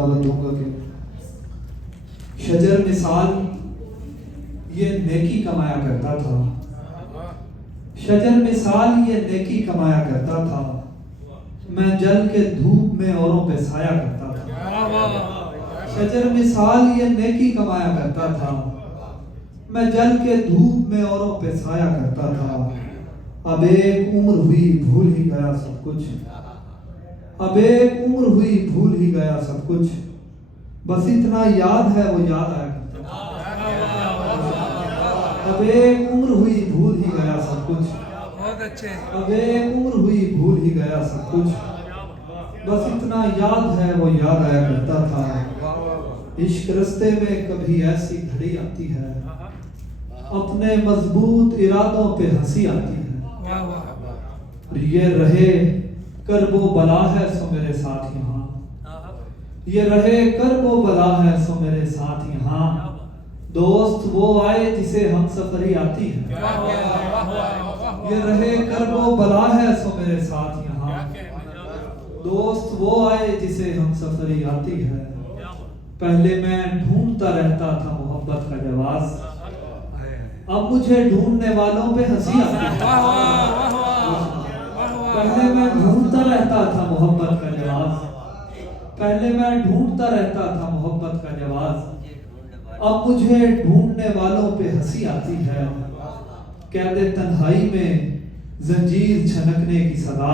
دعوت دوں گا کہ شجر مثال یہ نیکی کمایا کرتا تھا، شجر مثال یہ نیکی کمایا کرتا تھا، میں جل کے دھوپ میں اوروں پہ سایہ کرتا تھا۔ شجر مثال یہ نیکی کمایا کرتا تھا، میں جل کے دھوپ میں اوروں پہ سایہ کرتا تھا۔ اب ایک عمر ہوئی بھول ہی گیا سب کچھ، اب ایک عمر ہوئی بھول ہی گیا سب کچھ، بس اتنا یاد ہے وہ یاد آیا کرتا تھا۔ اب ایک عمر ہوئی بھول ہی گیا سب کچھ، اب ایک عمر ہوئی بھول ہی گیا سب کچھ، بس اتنا یاد ہے وہ یاد آیا کرتا تھا۔ عشق رستے میں کبھی ایسی گھڑی آتی ہے، اپنے مضبوط ارادوں پہ ہنسی آتی ہے۔ یہ رہے کرب و بلا ہے سو میرے ساتھ یہاں، یہ رہے کرب و بلا ہے سو میرے ساتھ یہاں، دوست وہ آئے جسے ہم سفری آتی ہے۔ یہ رہے کرب و بلا ہے سو میرے ساتھ یہاں، دوست وہ آئے جسے ہم سفری آتی ہے۔ پہلے میں ڈھونڈتا رہتا تھا محبت کا جواز، اب مجھے ڈھونڈنے والوں پہ ہنسی آتی ہے۔ پہلے میں ڈھونڈتا رہتا تھا محبت کا جواز، پہلے میں ڈھونڈتا رہتا تھا محبت کا جواز، اب مجھے ڈھونڈنے والوں پہ ہنسی آتی ہے۔ قید تنہائی میں زنجیر چھنکنے کی صدا،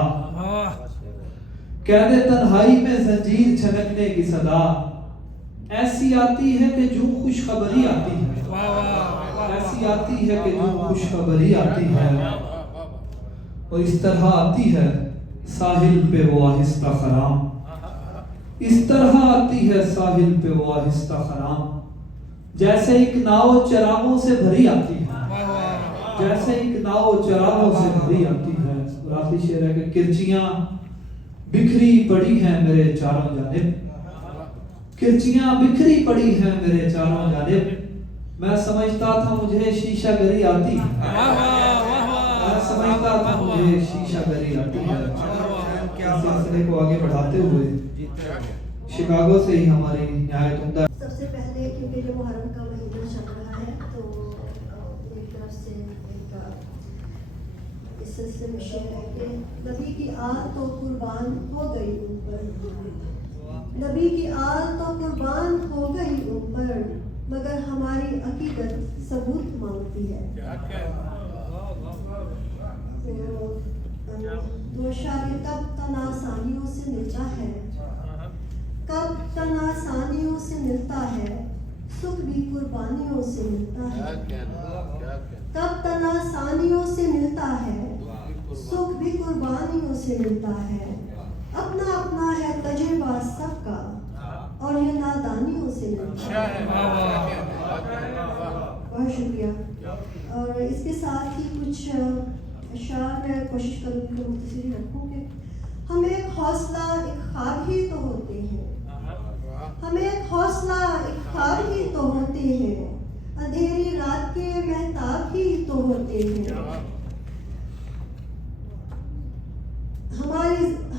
قید تنہائی میں زنجیر چھنکنے کی صدا، ایسی آتی ہے کہ جو خوشخبری آتی ہے، ایسی آتی ہے کہ جو خوشخبری آتی ہے، اور اس طرح آتی ہے ساحل پہ وہ آہستہ خرام، اس طرح آتی ہے ساحل پہ وہ آہستہ خرام، جیسے ایک ناؤ چراغوں سے بھری آتی ہے، جیسے ایک ناؤ چراغوں سے بھری آتی ہے۔ اور آخری شعر ہے کہ کرچیاں بکھری پڑی ہیں میرے چاروں جانب، کرچیاں بکھری پڑی ہیں میرے چاروں جانب، میں سمجھتا تھا مجھے شیشہ گری آتی ہے، میں سمجھتا تھا مجھے شیشہ گری آتی ہے۔ اس سلسلے کو آگے بڑھاتے ہوئے شکاگو سے ہی ہماری نہایت عمدہ سب سے پہلے کیونکہ جو محرم کا مہینہ چل رہا ہے تو ایک طرف سے ایک اس سلسلے میں شعر ہے کہ نبی کی آل تو قربان ہو گئی ان پر، نبی کی آل تو قربان ہو گئی ان پر، مگر ہماری عقیدت ثبوت مانگتی ہے۔ تو شاید کب تناسانیوں سے ملتا ہے، کب تناسانیوں سے ملتا ہے، سکھ بھی قربانیوں سے ملتا ہے، کب تناسانیوں سے ملتا ہے، سکھ بھی قربانیوں سے ملتا ہے، اپنا اپنا ہے تجربہ سب کا، اور یہ نادانیوں سے ملتا ہے۔ بہت شکریہ۔ اور اس کے ساتھ ہی کچھ اشعار میں کوشش کروں گی کہ مختصری رکھوں کہ ہم ایک حوصلہ ایک خواب ہی تو ہوتے ہیں، ہم ایک حوصلہ ایک خواب ہی تو ہوتے ہیں، اندھیری رات کے مہتاب ہی تو ہوتے ہیں،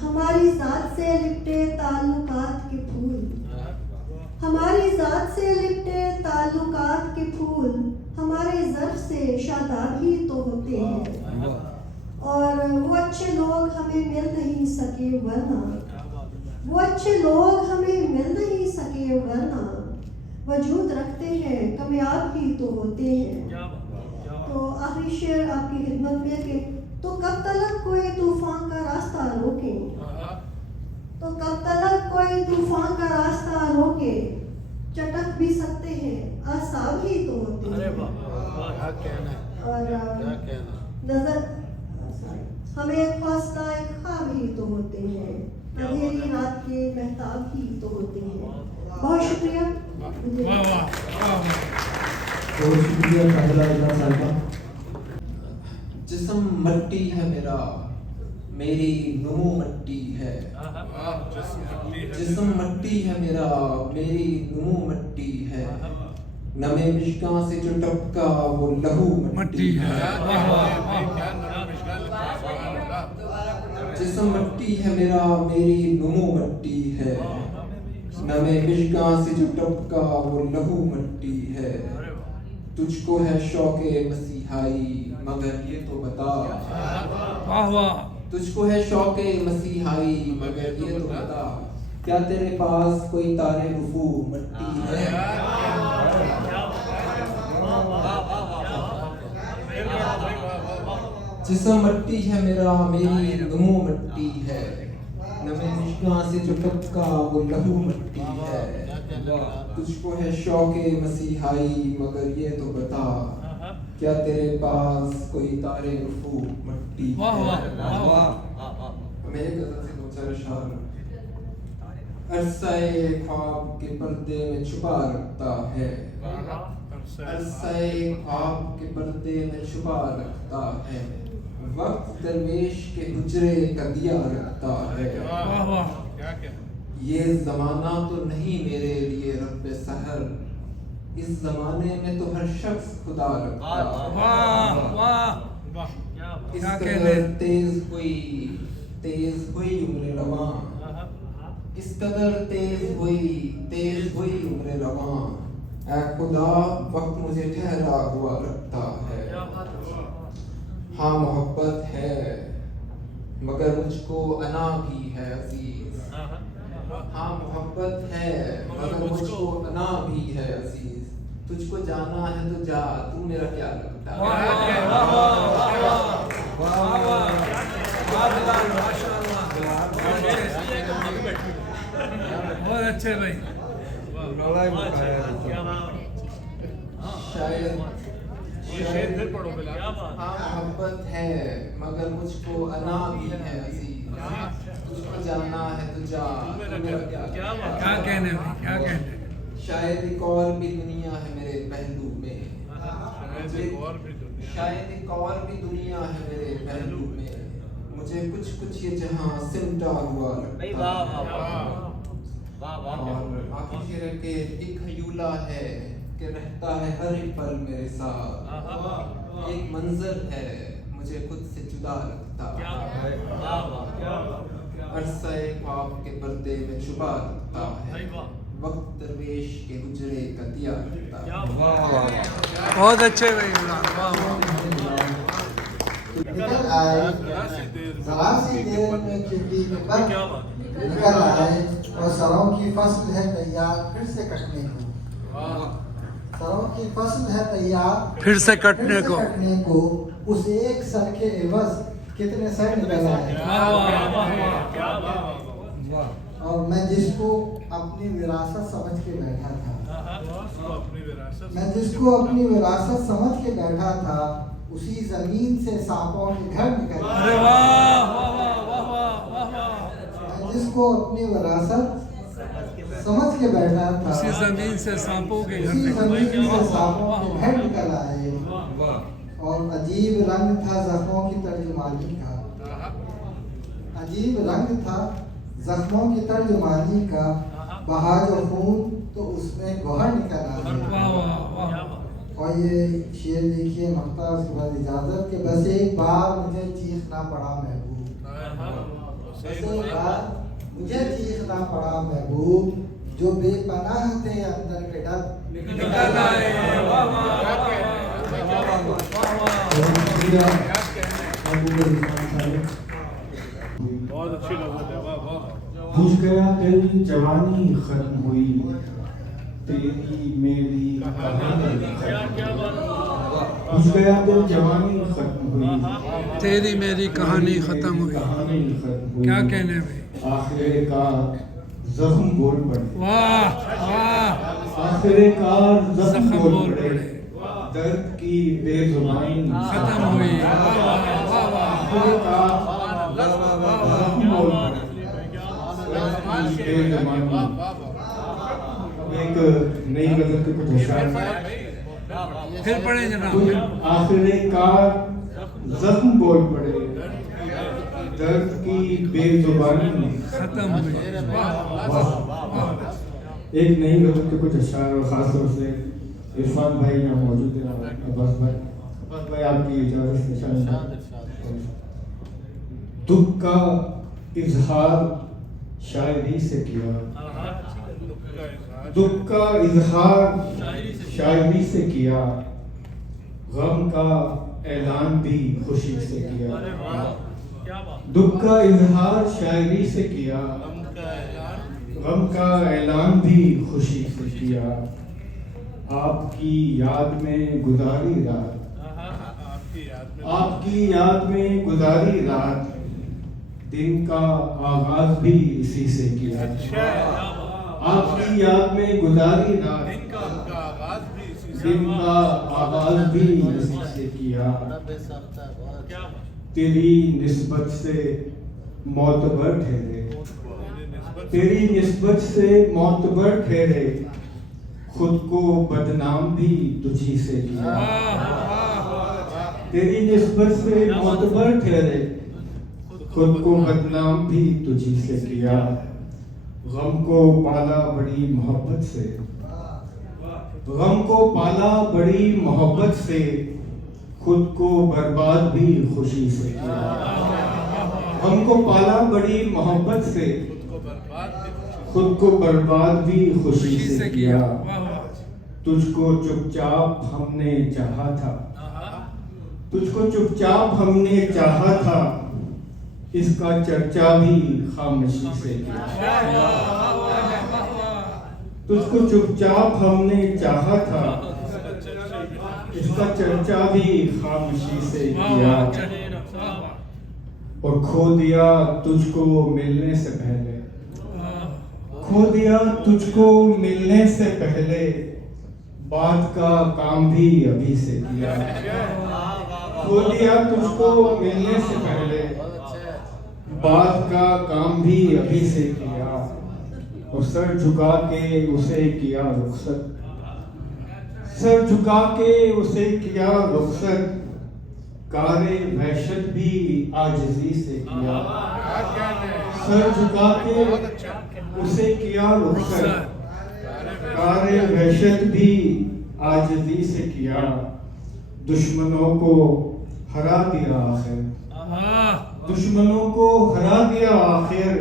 ہماری ذات سے لپٹے تعلقات کے پھول، ہماری ذات سے لپٹے تعلقات کے پھول، ہمارے ظرف سے شاداب ہی تو ہوتے ہیں، اور وہ اچھے لوگ ہمیں مل نہیں سکے ورنہ، وہ اچھے لوگ ہمیں مل نہیں سکے ورنہ، وجود رکھتے ہیں کامیاب ہی تو ہوتے ہیں۔ تو آخری شعر آپ کی خدمت میں کہ تو کب تلک کوئی طوفان کا راستہ روکے، تو کب تلک کوئی طوفان کا راستہ روکے، چٹک بھی سکتے ہیں آساب ہی تو ہوتے ہیں، اور نظر ہمیں ایک حوصلہ ایک خواب ہی تو ہوتے ہیں، اندھیری رات کے مہتاب ہی تو ہوتے ہیں۔ بہت شکریہ۔ بہت شکریہ فاضلہ اللہ صاحبہ۔ جسم مٹی ہے میرا، میری نمو مٹی ہے، جسم مٹی ہے میرا، میری نمو مٹی ہے، نمے مشکاں سے جو ٹپکا وہ لہو مٹی ہے، جسم مٹی ہے میرا، میری نمو مٹی ہے، نم مشکاں سے جو ٹپکا وہ لہو مٹی ہے. تجھ کو ہے شوق مسیحائی مگر یہ تو بتا. واہ واہ. تجھ کو ہے شوق مسیحائی مگر یہ تو بتا. کیا تیرے پاس کوئی تار رفو مٹی ہے؟ جسم مٹی ہے میرا میری نمو مٹی ہے. نم مشکاں سے جو ٹپکا وہ لہو مٹی ہے. تجھ کو ہے شوق مسیحائی مگر یہ تو بتا. کیا تیرے پاس کوئی تار رفو مٹی ہے؟ میرے غزل سے دو چار اشعار. عرصہ خواب کے پردے میں چھپا رکھتا ہے. عرصہ خواب کے پردے میں چھپا رکھتا ہے. وقت درویش کے حجرے کا دیا رکھتا ہے. یہ زمانہ تو نہیں میرے لیے رب سحر. اس زمانے میں تو ہر شخص خدا رکھتا ہے. اس قدر تیز ہوئی عمر رواں. اس قدر تیز ہوئی عمر رواں. اے خدا وقت مجھے ٹھہرا ہوا رکھتا ہے. ہاں محبت ہے مگر مجھ کو انا بھی ہے عزیز. ہاں محبت ہے مگر مجھ کو انا بھی ہے عزیز. تجھ کو جانا ہے تو جا تو میرا کیا لگتا ہے. بہت اچھے بھائی. شاید ہاں محبت ہے مگر مجھ کو انا بھی ہے عزیز. تجھ کو جانا ہے تو جا تو میرا کیا لگتا ہے. کیا کہنے بھائی کیا کہنے. شاید ایک اور بھی دنیا ہے میرے پہلو میں. شاید ایک اور بھی دنیا ہے میرے پہلو میں. مجھے کچھ یہ جہاں سمٹا ہوا لگتا ہے. اور آخر شعر ہے کہ ایک ہیولا ہے کہ رہتا ہے ہر ایک پل میرے ساتھ. ایک منظر ہے مجھے خود سے جدا رکھتا ہے. عرصہ خواب کے پردے میں چھپا رکھتا ہے. وقت درویش کے حجرے کا دیا رکھتا ہے. بہت اچھے بھائی. نکل آئے ذرا سی دیر میں چٹی کے پر نکل آئے اور سروں کی فصل ہے تیار پھر سے کٹنے کو. سروں کی فصل ہے تیار پھر سے کٹنے کو. اس ایک سر کے عوض کتنے سر نکل آئے. اور میں جس کو اپنی وراثت سمجھ کے بیٹھا تھا اسی زمین سے سانپوں کے گھر نکل آئے. میں جس کو اپنی وراثت سمجھ کے بیٹھا تھا اسی زمین سے سانپوں کے گھر نکل آئے. اور عجیب رنگ تھا زخموں کی ترجمانی کا. بہا جو خون تو اس میں گوہر نکل آئے. اور یہ شعر لکھیے مختار اس کے بعد اجازت کہ بس ایک بار مجھے چیخنا پڑا محبوب جو بے پناہ تھے اندر کے ڈر نکل آئے. بہت اچھی لغت ہے. واہ واہ. بجھ گیا دل جوانی ختم ہوئی تیری میری کہانی. بجھ گیا دل جوانی ختم ہوئی تیری میری کہانی ختم ہوئی. کیا کہنے بھائی. آخر کار زخم بول پڑے. واہ واہ. آخر کار زخم زخم بول بول پڑے. پڑے. درد کی بے زبانی ختم ہوئی. واہ واہ واہ. آخر کار زخم بول پڑے. بے زبانی. ایک نئی غزل کے کچھ اشعار. پھر پڑھیں جناب. آخر کار زخم بول پڑے. درد کی بے زبانی ختم ہوئی. ایک نئی غزل کے کچھ اشعار اور خاص طور سے عرفان بھائی یہاں موجود ہیں. عباس بھائی آپ کی اجازت سے دکھ کا اظہار شاعری سے کیا. दुख का इजहार शायरी से किया, गम का ऐलान भी खुशी से किया। दुख का इजहार शायरी से किया, गम का ऐलान भी खुशी से किया। आपकी याद में गुजारी रात, आपकी याद में गुजारी रात, दिन का आगाज भी इसी से किया। आपकी याद में गुजारी रात, दिन का आगाज भी इसी से किया। तेरी निस्बत से मोतबर ठहरे, तेरी निस्बत से मोतबर ठहरे, खुद को बदनाम भी तुझी से किया। तेरी निस्बत से मोतबर ठहरे, खुद को बदनाम भी तुझी से किया। गम को पाला बड़ी मोहब्बत से, गम को पाला बड़ी मोहब्बत से, खुद को बर्बाद भी खुशी से किया। गम को पाला बड़ी मोहब्बत से, खुद को बर्बाद भी खुशी से किया। तुझको चुपचाप हमने चाहा था, तुझको चुपचाप हमने चाहा था, इसका चर्चा भी खामोशी से किया। तुझको चुपचाप हमने चाहा था, इसका चर्चा भी खामोशी से किया। और खो दिया तुझको मिलने से पहले, खो दिया तुझको मिलने से पहले, बात का काम भी अभी से किया। खो दिया तुझको मिलने से पहले, बात का काम भी अभी से किया। और सर झुका के उसे किया रुखसत, सर झुका के उसे किया रुखसत, कारे वहशत भी आजिज़ी से किया। सर झुका के उसे किया रुखसत, कारे वहशत भी आजिज़ी से किया। दुश्मनों को हरा दिया आखिर, दुश्मनों को हरा दिया आखिर,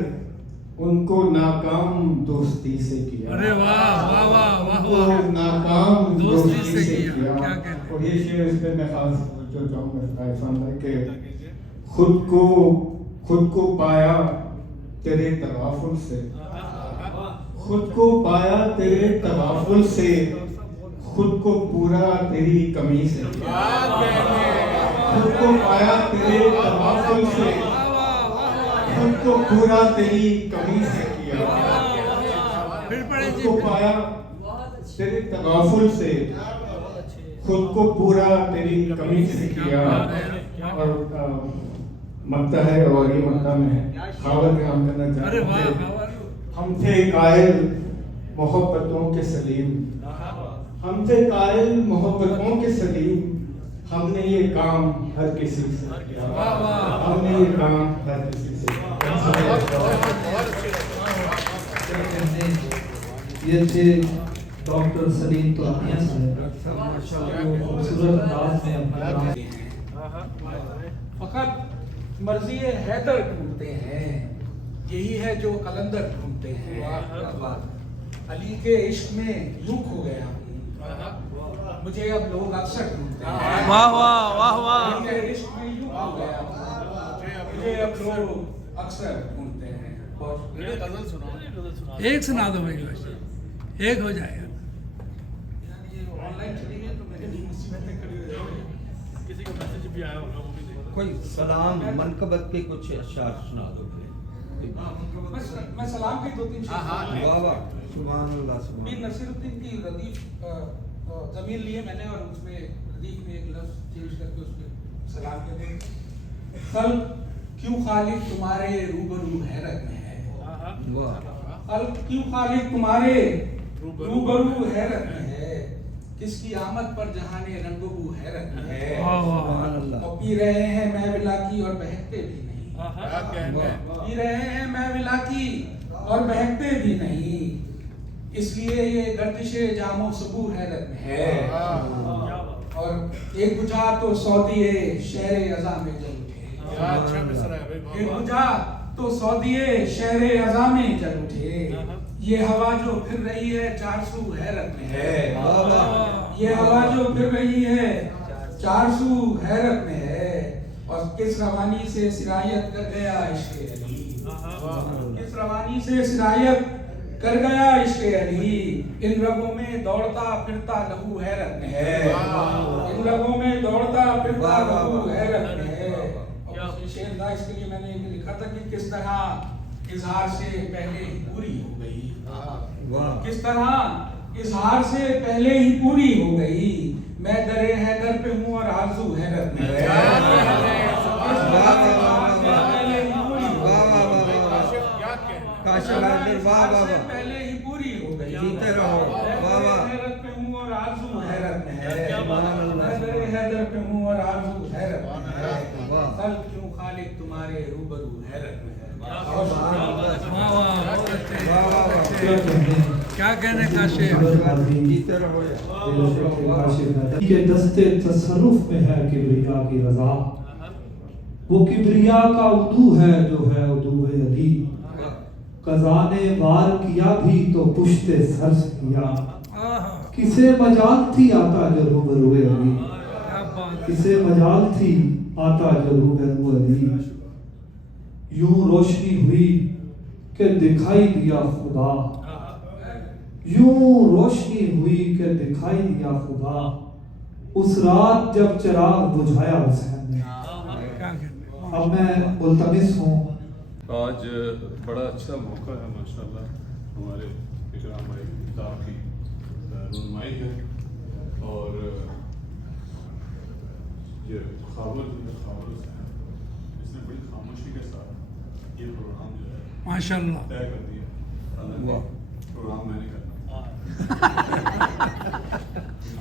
उनको नाकाम दोस्ती से किया। अरे वाह वाह वाह वाह उनको वाह, नाकाम दोस्ती से किया। किया। क्या कहते हैं? और ये शेर इस पे मैं खास जो चाहूँगा एहसान है कि खुद को पाया तेरे तगाफुल से, खुद को पाया तेरे तगाफुल से, खुद को पूरा तेरी कमी से किया। खुद को पाया तेरे तगाफुल से, खुद को पूरा तेरी कमी से किया। खुद को पाया तेरे तगाफुल से, खुद को पूरा तेरी कमी से किया। और मक्ता है और ये मक्ता में खावर में हम करना चाहते हैं। हम थे कायल मोहब्बतों के सलीम, हम थे कायल मोहब्बतों के सलीम, हमने ये काम हर किसी से किया। हमने ये काम हर किसी से ये थे डॉक्टर सलीम तुरानिया से खूबसूरत अंदाज में अपने फकत मर्जी हैदर ढूंढते हैं, यही है जो कलंदर ढूंढते हैं। अली के इश्क में यूं खो गया हूं, मुझे अब लोग अक्सर ढूंढते हैं। वाह वाह वाह वाह। अली के इश्क में यूं खो गया हूं, मुझे अब लोग अक्सर ढूंढते हैं। एक सुना दो भाई, बस एक हो जाएगा। ऑनलाइन चली गई तो मेरे लिए मुसीबतें खड़ी हो जाएंगी। किसी का मैसेज भी आया होगा वो भी देखो। कोई सलाम मनकबत के कुछ अशार सुना दो। मैं सलाम के 2-3 शेर वाह वाह, सुभान अल्लाह सुभान। मीर नसीरुद्दीन की रदीफ ज़मीन लिए मैंने और उसमें रदीफ में एक लफ्ज़ चेंज करके उसमें सलाम कहते हैं। कल क्यों खालिक तुम्हारे रूबरू हैरत में है, कल क्यों खालिक तुम्हारे रूबरू हैरत में है, किसकी आमद पर जहाने रंगबू हैरत में है। और पी रहे हैं मैं विला की और बहकते भी नहीं, पी रहे हैं मैं विला की और बहकते भी नहीं, इसलिए ये गर्दिशे जामो सबू हैरत में है। और एक बुझा तो सऊदीए शहर अज़ा में जल उठे, एक बुझा तो सऊदीए शहर अज़ा में जल उठे, یہ ہوا جو پھر رہی ہے چار سو حیرت میں ہے، یہ ہوا جو پھر رہی ہے چار سو حیرت میں ہے، اور کس روانی سے سرایت کر گیا عشق علی، کس روانی سے سرایت کر گیا عشق علی، ان رگوں میں دوڑتا پھرتا لہو حیرت میں ہے، ان رگوں میں دوڑتا پھرتا لہو حیرت میں ہے۔ اور شعر تھا اس کے لیے میں نے یہ لکھا تھا کہ کس طرح اظہار سے پہلے ہی پوری ہو گئی، کس طرح اظہار سے پہلے ہی پوری ہو گئی، میں درِ حیدر پہ ہوں اور آرزو حیرت میں ہے، پہلے ہی پوری ہو گئی، جیتے رہو، واہ واہ، حیرت پہ ہوں اور آرزو حیرت میں ہے، میں درِ حیدر پہ ہوں اور آرزو حیرت میں ہے، خلق کیوں خالق تمہارے روبرو حیرت میں ہے۔ کیا کہنے کا شعر، جیتے رہو، کہ دستے تصرف میں ہے کبریا کی رضا، وہ کبریا کا عدو ہے جو ہے عدو علی، قضا نے وار کیا بھی تو پشت سر سے کیا، کسے مجال تھی آتا جو روبرو علی، کسے مجال تھی آتا جو روبرو علی، یوں روشنی ہوئی کہ دکھائی دیا خدا، یوں روشنی ہوئی کہ دکھائی دیا خدا، اس رات جب چراغ بجھایا حسین نے۔ اب میں ملتمس ہوں، آج بڑا اچھا موقع ہے ماشاءاللہ، ہمارے اکرام بھائی کتاب کی رونمائی ہے، اور یہ خاور اس نے بڑی خاموشی کے ساتھ یہ پروگرام جو ہے ماشاءاللہ طے کر دیا، حالانکہ پروگرام میں نے کرنا،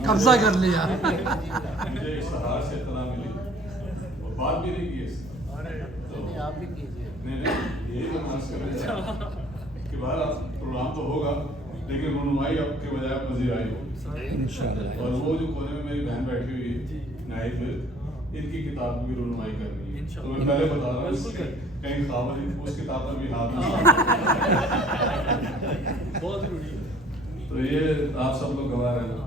قبضہ کر لیا، مجھے اس ہار سے اطلاع ملی اور بات بھی نہیں کی اس نہیں یہی تو مانس کر رہے تھے کہ بہر پروگرام تو ہوگا لیکن رونمائی اب کے بجائے پذیرائی ہوگی، اور وہ جو کونے میں میری بہن بیٹھی ہوئی ہے نائب، ان کی کتاب کی بھی رونمائی کرنی ہے، تو میں پہلے بتا رہا ہوں کہیں خاور اس کتاب پر بھی ہاتھ نہ، تو یہ آپ سب لوگ گواہ رہنا۔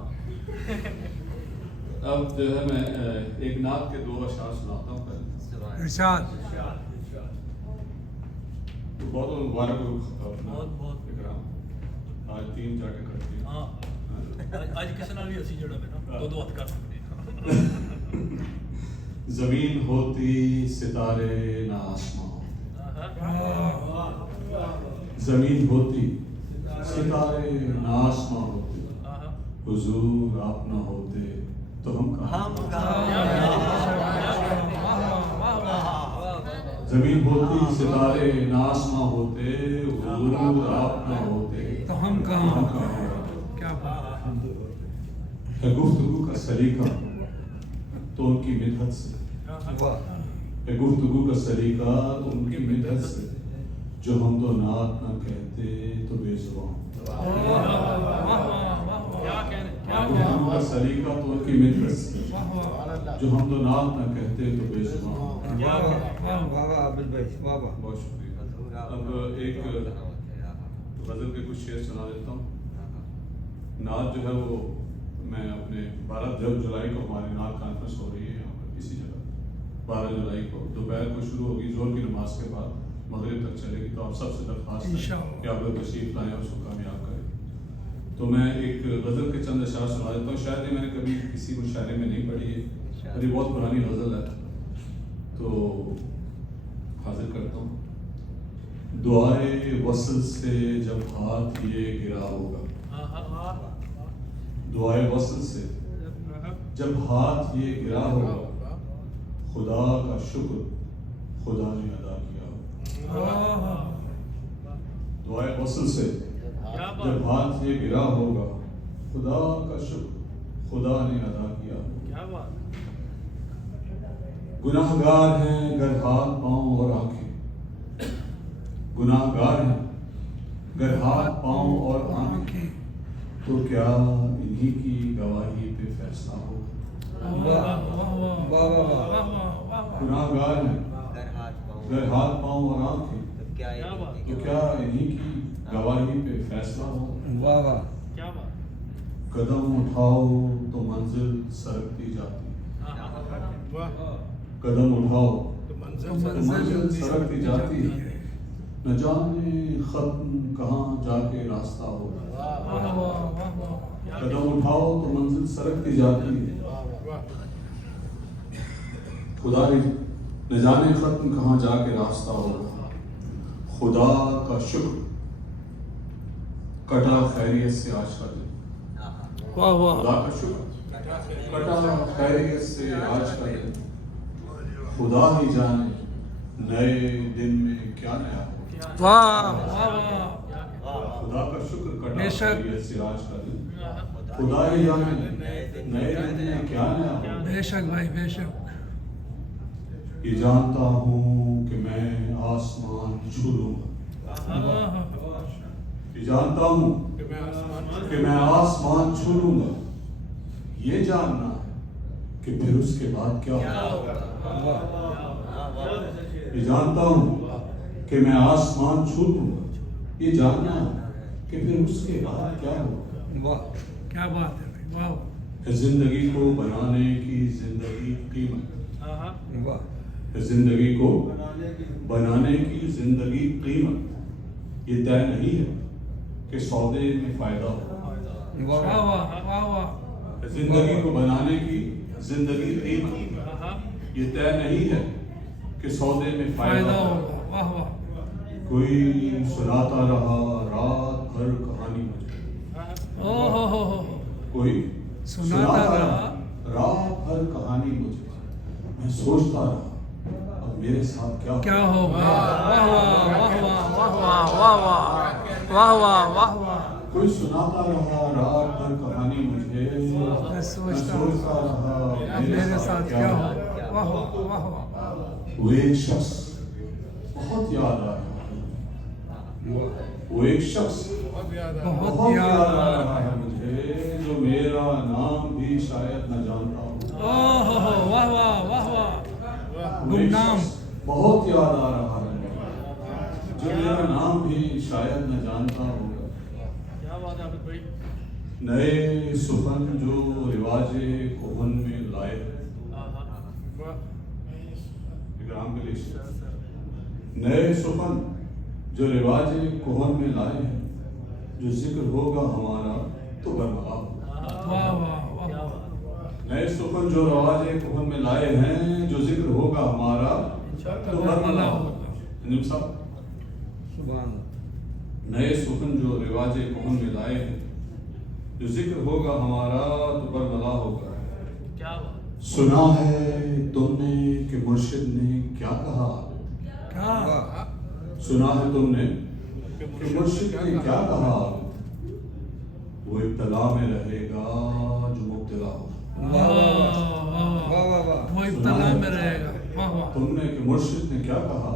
اب جو ہے میں ایک نعت کے 2 اشعار سناتا ہوں پہلے، ارشاد، بہت مبارک ہو اکرام، آج 3 جا کے کرتی ہیں، آج کس نال بھی اسی جڑا میں نا دو ہاتھ کر سکتے ہیں۔ زمین ہوتی ستارے نہ آسمان، زمین ہوتی ستارے نہ آسمان ہوتے، حضور آپ نہ ہوتے تو ہم کہاں، زمین ہوتی ستارے نہ آسمان ہوتے، حضور آپ نہ ہوتے تو ہم کہاں، کیا بات ہے گفتگو کا سلیقہ تو ان کی مدحت سے، ہے گفتگو کا سلیقہ تو ان کی مدحت سے، جو ہم تو نعت نہ کہتے تو بے زبان، گفتگو کا سلیقہ تو ان کی مدحت سے، جو ہم تو نعت نہ کہتے تو بے زبان۔ بہت شکریہ۔ اب ایک غزل کے کچھ شعر سنا دیتا ہوں۔ نعت جو ہے وہ میں اپنے 12 جولائی کو ہماری نعت کانفرنس ہو رہی ہے یہاں پر کسی جگہ، 12 جولائی کو دوپہر کو شروع ہوگی، زور کی نماز کے بعد مغرب تک چلے گی، تو آپ سب سے درخواست ہے کہ آپ لوگ تشریف لائیں اور اس کو کامیاب کریں۔ تو میں ایک غزل کے چند اشعار سنا دیتا ہوں، شاید یہ میں نے کبھی کسی مشاعرے میں نہیں پڑھی ہے، اور یہ بہت پرانی غزل ہے، تو حاضر کرتا ہوں۔ دعائے وصل سے جب ہاتھ یہ گرا ہوگا، دعائے وصل سے جب ہاتھ یہ گرا ہوگا، خدا کا شکر خدا نے ادا کیا ہوگا، دعائے وصل سے جب ہاتھ یہ گرا ہوگا، خدا کا شکر خدا نے ادا کیا ہوگا۔ گناہ گار ہیں گر ہاتھ پاؤں اور آنکھیں، گناہ گار ہیں گر ہاتھ پاؤں اور آنکھیں، تو کیا انہی کی گواہی پہ فیصلہ ہوگا۔ گناہ گار ہیں گر ہاتھ پاؤں اور آنکھیں، تو کیا انہی کی गवाही पे फैसला हो। वाह वाह क्या बात कदम उठाओ तो मंजिल सरकती जाती, कदम उठाओ तो मंजिल सरकती जाती है, न जाने खत्म कहाँ जाके रास्ता हो। कदम उठाओ तो मंजिल सरकती जाती है, खुदा न जाने खत्म कहाँ जाके रास्ता होगा। खुदा का शुक्र कटा खैरियत से आज का दिन, वाह वाह खुदा का शुक्र कटा खैरियत से आज का दिन, खुदा ही जाने नए दिन में क्या नया हो। वाह वाह वाह खुदा का शुक्र कटा बेशक। खैरियत से आज का दिन, खुदा ही जाने नए दिन में क्या नया हो। बेशक भाई बेशक ये जानता हूँ कि मैं आसमान छू लूंगा, ये जानता हूँ कि मैं आसमान छू लूंगा, ये जानना है कि फिर उसके बाद क्या होगा। ये जानता हूँ कि मैं आसमान छू लूंगा, ये जानना है कि फिर उसके बाद क्या होगा। वाह क्या बात है भाई वाह जिंदगी को बनाने की जिंदगी कीमत, वाह जिंदगी को बनाने की जिंदगी कीमत, ये तय नहीं है कि सौदे में फायदा हो। वाह वाह वाह वाह जिंदगी को बनाने की जिंदगी कीमत, ये तय नहीं है कि सौदे में फायदा फायदा हो। होगा वाह वाह कोई सुनाता रहा रात भर कहानी मुझे, ओ हो कोई सुनाता रहा रात भर कहानी मुझे, मैं सोचता रहा अब मेरे साथ क्या होगा। वाह वाह वाह वाह वाह वाह वाह वाह वाह वाह वाह कोई सुनाता रहा रात भर कहानी मुझे, मैं सोचता रहा अब मेरे साथ क्या होगा। वाह वाह वाह वाह वो एक शख्स बहुत याद आ रहा है, वो एक शख्स बहुत बहुत याद याद आ रहा है मुझे, जो मेरा नाम भी शायद न जानता हो। ओ हो वाह वाह वाह वाह वो एक गुमनाम शख्स बहुत याद आ रहा है मुझे, जो मेरा नाम भी शायद न जानता होगा। क्या बात है आबिद भाई नए सुखन जो रिवाजे कोहन में लाए, इकराम के लिए नए सुखन जो रिवाजे कोहन में लाए हैं, जो जिक्र होगा हमारा तो बरमला होगा। वाह वाह वाह नए सुखन जो रिवाजे कोहन में लाए हैं, जो जिक्र होगा हमारा तो बरमला होगा। निम साहब सुभान नए सुखन जो रिवाजे कोहन में लाए हैं, जो जिक्र होगा हमारा तो बरमला होगा। क्या बात सुना है तुमने कि मुर्शिद ने क्या कहा, क्या वाह सुना है तुमने कि मुर्शिद ने क्या कहा, वो इब्तला में रहेगा जो मुब्तला होगा। वाह वाह वाह वाह वाह वो इब्तला में रहेगा। वाह वाह तुमने कि मुर्शिद ने क्या कहा,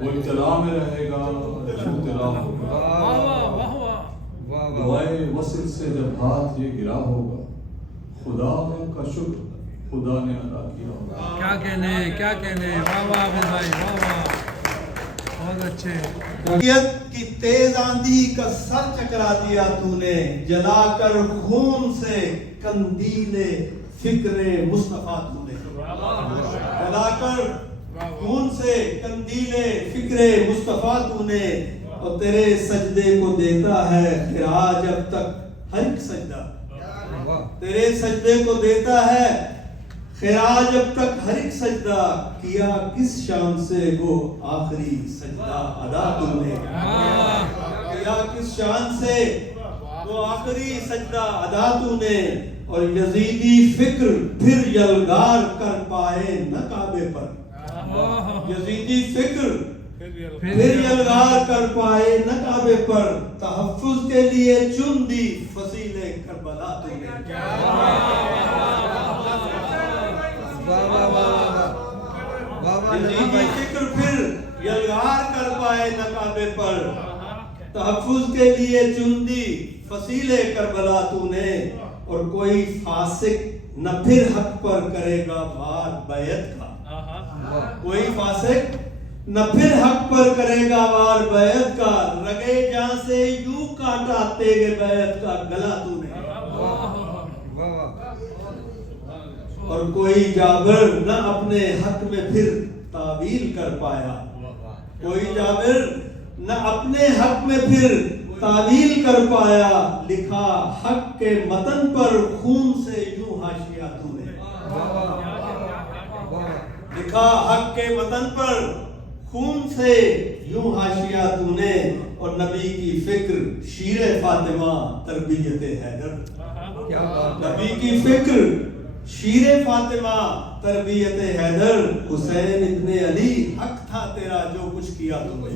वो इब्तला में रहेगा जो मुब्तला होगा। वाह वाह वाह वाह वाह वाह दुआए वसिल से जब हाथ ये गिरा होगा, खुदा का शुक्र खुदा ने अदा किया होगा। क्या कहने वाह वाह आबिद भाई वाह वाह बहुत अच्छे शरीयत की तेज आंधी का सर चकरा दिया तूने, जलाकर खून से कंदीले फिक्रे मुस्तफा तूने, जलाकर खून से कंदीले फिक्रे मुस्तफा तूने, और तेरे सजदे को देता है खिराज अब तक हर एक सजदा, तेरे सजदे को देता है खिराज अब तक हर एक सजदा, किया किस शान से वो आखिरी सजदा अदा तूने, किया किस शान से वो आखिरी सजदा अदा तूने, और यजीदी फिक्र फिर यलगार कर पाए न काबे पर, यजीदी फिक्र फिर यलगार कर पाए न काबे पर, तहफ्फुज के लिए चुन दी फसीले करबला तूने। वाह वाह वाह वाह वाह यजीदी फिक्र फिर यलगार कर पाए न काबे पर, तहफ्फुज के लिए चुन दी फसीले करबला तूने, और कोई फासिक न फिर हक पर करेगा भार बैत का, कोई फासिक न फिर हक पर करेगा वार बैत का, रगे जहां से यूं काटा तेगे बैत का गला तूने। और कोई जाबिर न अपने हक में फिर तावील कर पाया, कोई जाबिर न अपने हक में फिर तावील कर पाया, लिखा हक के मतन पर खून से यूं हाशिया तूने। लिखा हक के मतन पर खून से यूं हाशिया तूने, और नबी की फिक्र शीर फातिमा तरबियत हैदर। नबी की फिक्र शीर फातिमा तरबियत हैदर, हुसैन इब्ने अली हक था तेरा जो कुछ किया तुमने।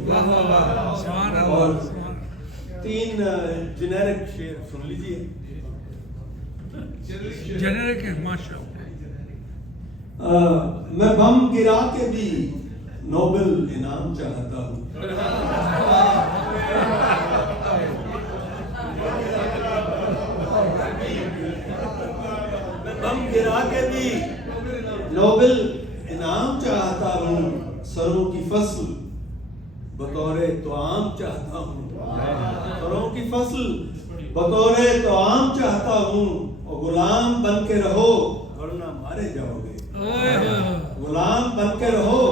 और 3 जेनेरिक शेर सुन लीजिए। जेनेरिक है माशाअल्लाह। मैं बम गिरा के भी नोबेल इनाम चाहता हूँ। बम गिरा के भी नोबेल इनाम चाहता हूँ, सरों की फसल बतौरे तो आम चाहता हूँ, सरों की फसल बतौरे तो आम चाहता हूँ, और गुलाम बन के रहो वरना मारे जाओगे। गुलाम बन के रहो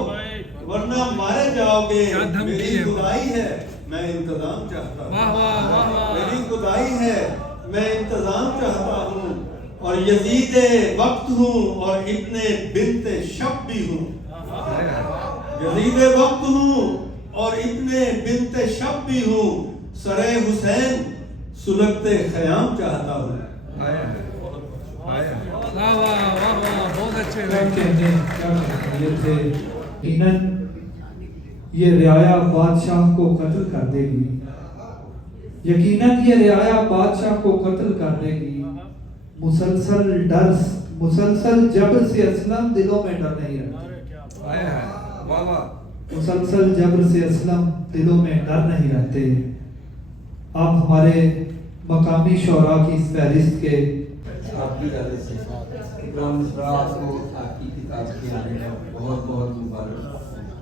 वरना मारे जाओगे। मेरी खुदाई है मैं इंतजाम चाहता हूँ, मेरी खुदाई है मैं इंतजाम चाहता हूँ, और यजीद वक्त हूँ और इब्ने बिन्ते शब भी हूँ। यजीद वक्त हूँ और इब्ने बिन्ते शब भी हूँ, सरे हुसैन सुलगते ख़याम चाहता हूँ। बहुत अच्छे ये थे। ये रियाया बादशाह को कत्ल कर देगी, यकीनन ये रियाया बादशाह को कत्ल कर देगी। मुसलसल जबर से असलम दिलों में डर नहीं रहते। मुसलसल जबर से असलम दिलों में डर नहीं रहते। आप हमारे मकामी शोरा की इस फहरिस्त के आपकी इजाज़त से इकराम मिश्रा आपको आपकी किताब के आने का बहुत बहुत मुबारक।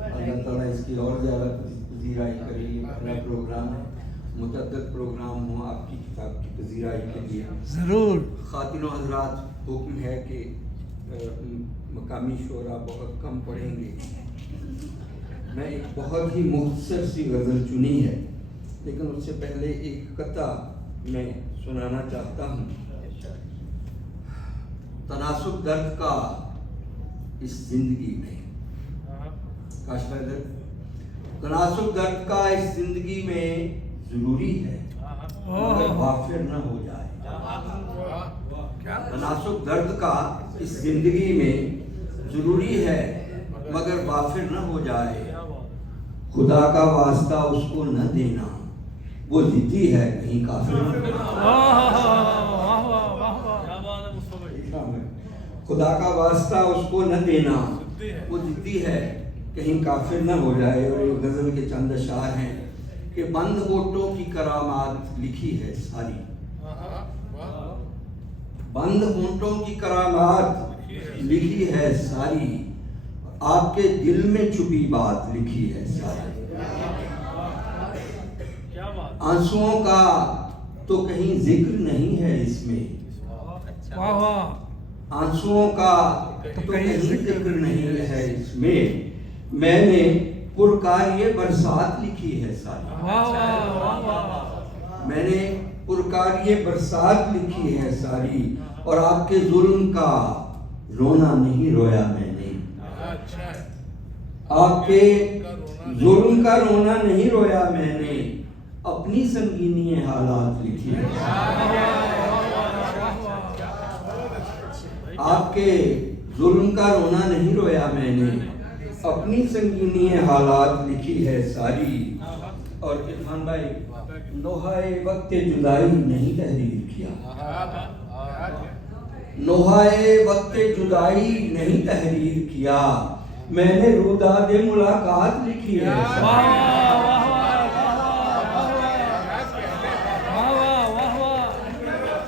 अल्लाह ताला इसकी और ज़्यादा पजीराई करे। ये पहला प्रोग्राम है, मुतअद्दिद प्रोग्राम हो आपकी किताब की पजीराई के लिए। ज़रूर ख़ातिन हज़रात, हुक्म है कि मकामी शोरा बहुत कम पढ़ेंगे। मैं एक बहुत ही मुख्तसर सी गज़ल चुनी है, लेकिन उससे पहले एक कता मैं सुनाना चाहता हूँ। तनासुब दर्द का इस जिंदगी में, तनासुब दर्द का इस जिंदगी में ज़रूरी है मगर वाफिर न हो जाए। तनासुब दर्द का इस जिंदगी में ज़रूरी है मगर वाफिर न हो जाए। खुदा का वास्ता उसको न देना, वो जिद्दी है कहीं काफिर न। खुदा का वास्ता उसको न देना, वो जिद्दी है कहीं काफिर न हो जाए। और एक गज़ल के चंद अशार हैं कि बंद होठों की करामात लिखी है सारी, बंद होठों की करामात लिखी है सारी, आपके दिल में छुपी बात लिखी है सारी। आंसुओं का तो कहीं जिक्र नहीं है इसमें, आंसुओं का तो कहीं जिक्र नहीं है इसमें। मैंने पुरकारिये बरसात लिखी है सारी, मैंने पुरकारिये बरसात लिखी है सारी, और आपके जुल्म का रोना नहीं रोया मैंने, आपके जुल्म का रोना नहीं रोया मैंने, अपनी संगीनी हालात लिखी है। आपके जुल्म का रोना नहीं रोया मैंने, अपनी संगीनी हालात लिखी है सारी। और इरफान भाई, नोहाए वक्त जुदाई नहीं तहरीर किया, नोहाए वक्त जुदाई नहीं तहरीर किया, मैंने रुदादे मुलाकात लिखी है।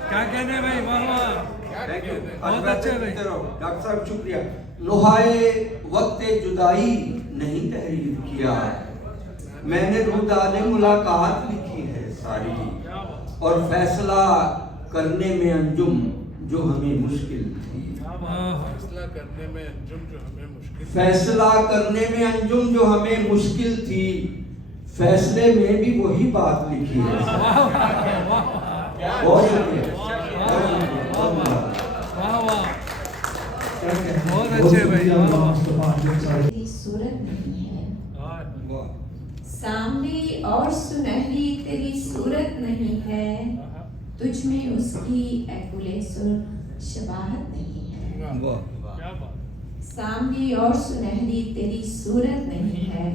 क्या कहने भाई, वाह वाह, बहुत अच्छे भाई। डॉक्टर साहब शुक्रिया। नोहाए वक्त जुदाई نہیں تحریر کیا، میں نے روداد ملاقات لکھی ہے ساری، اور فیصلہ کرنے میں انجم جو ہمیں مشکل تھی، فیصلہ کرنے میں انجم جو ہمیں مشکل تھی، فیصلے میں بھی وہی بات لکھی ہے۔ بہت شکریہ، بہت اچھے بھائی، تیری صورت نہیں ہے سامنے اور سنہری تیری صورت نہیں ہے، تجھ میں اس کی ایکل سرخ شباہت نہیں ہے، سامنے اور سنہری تیری صورت نہیں ہے،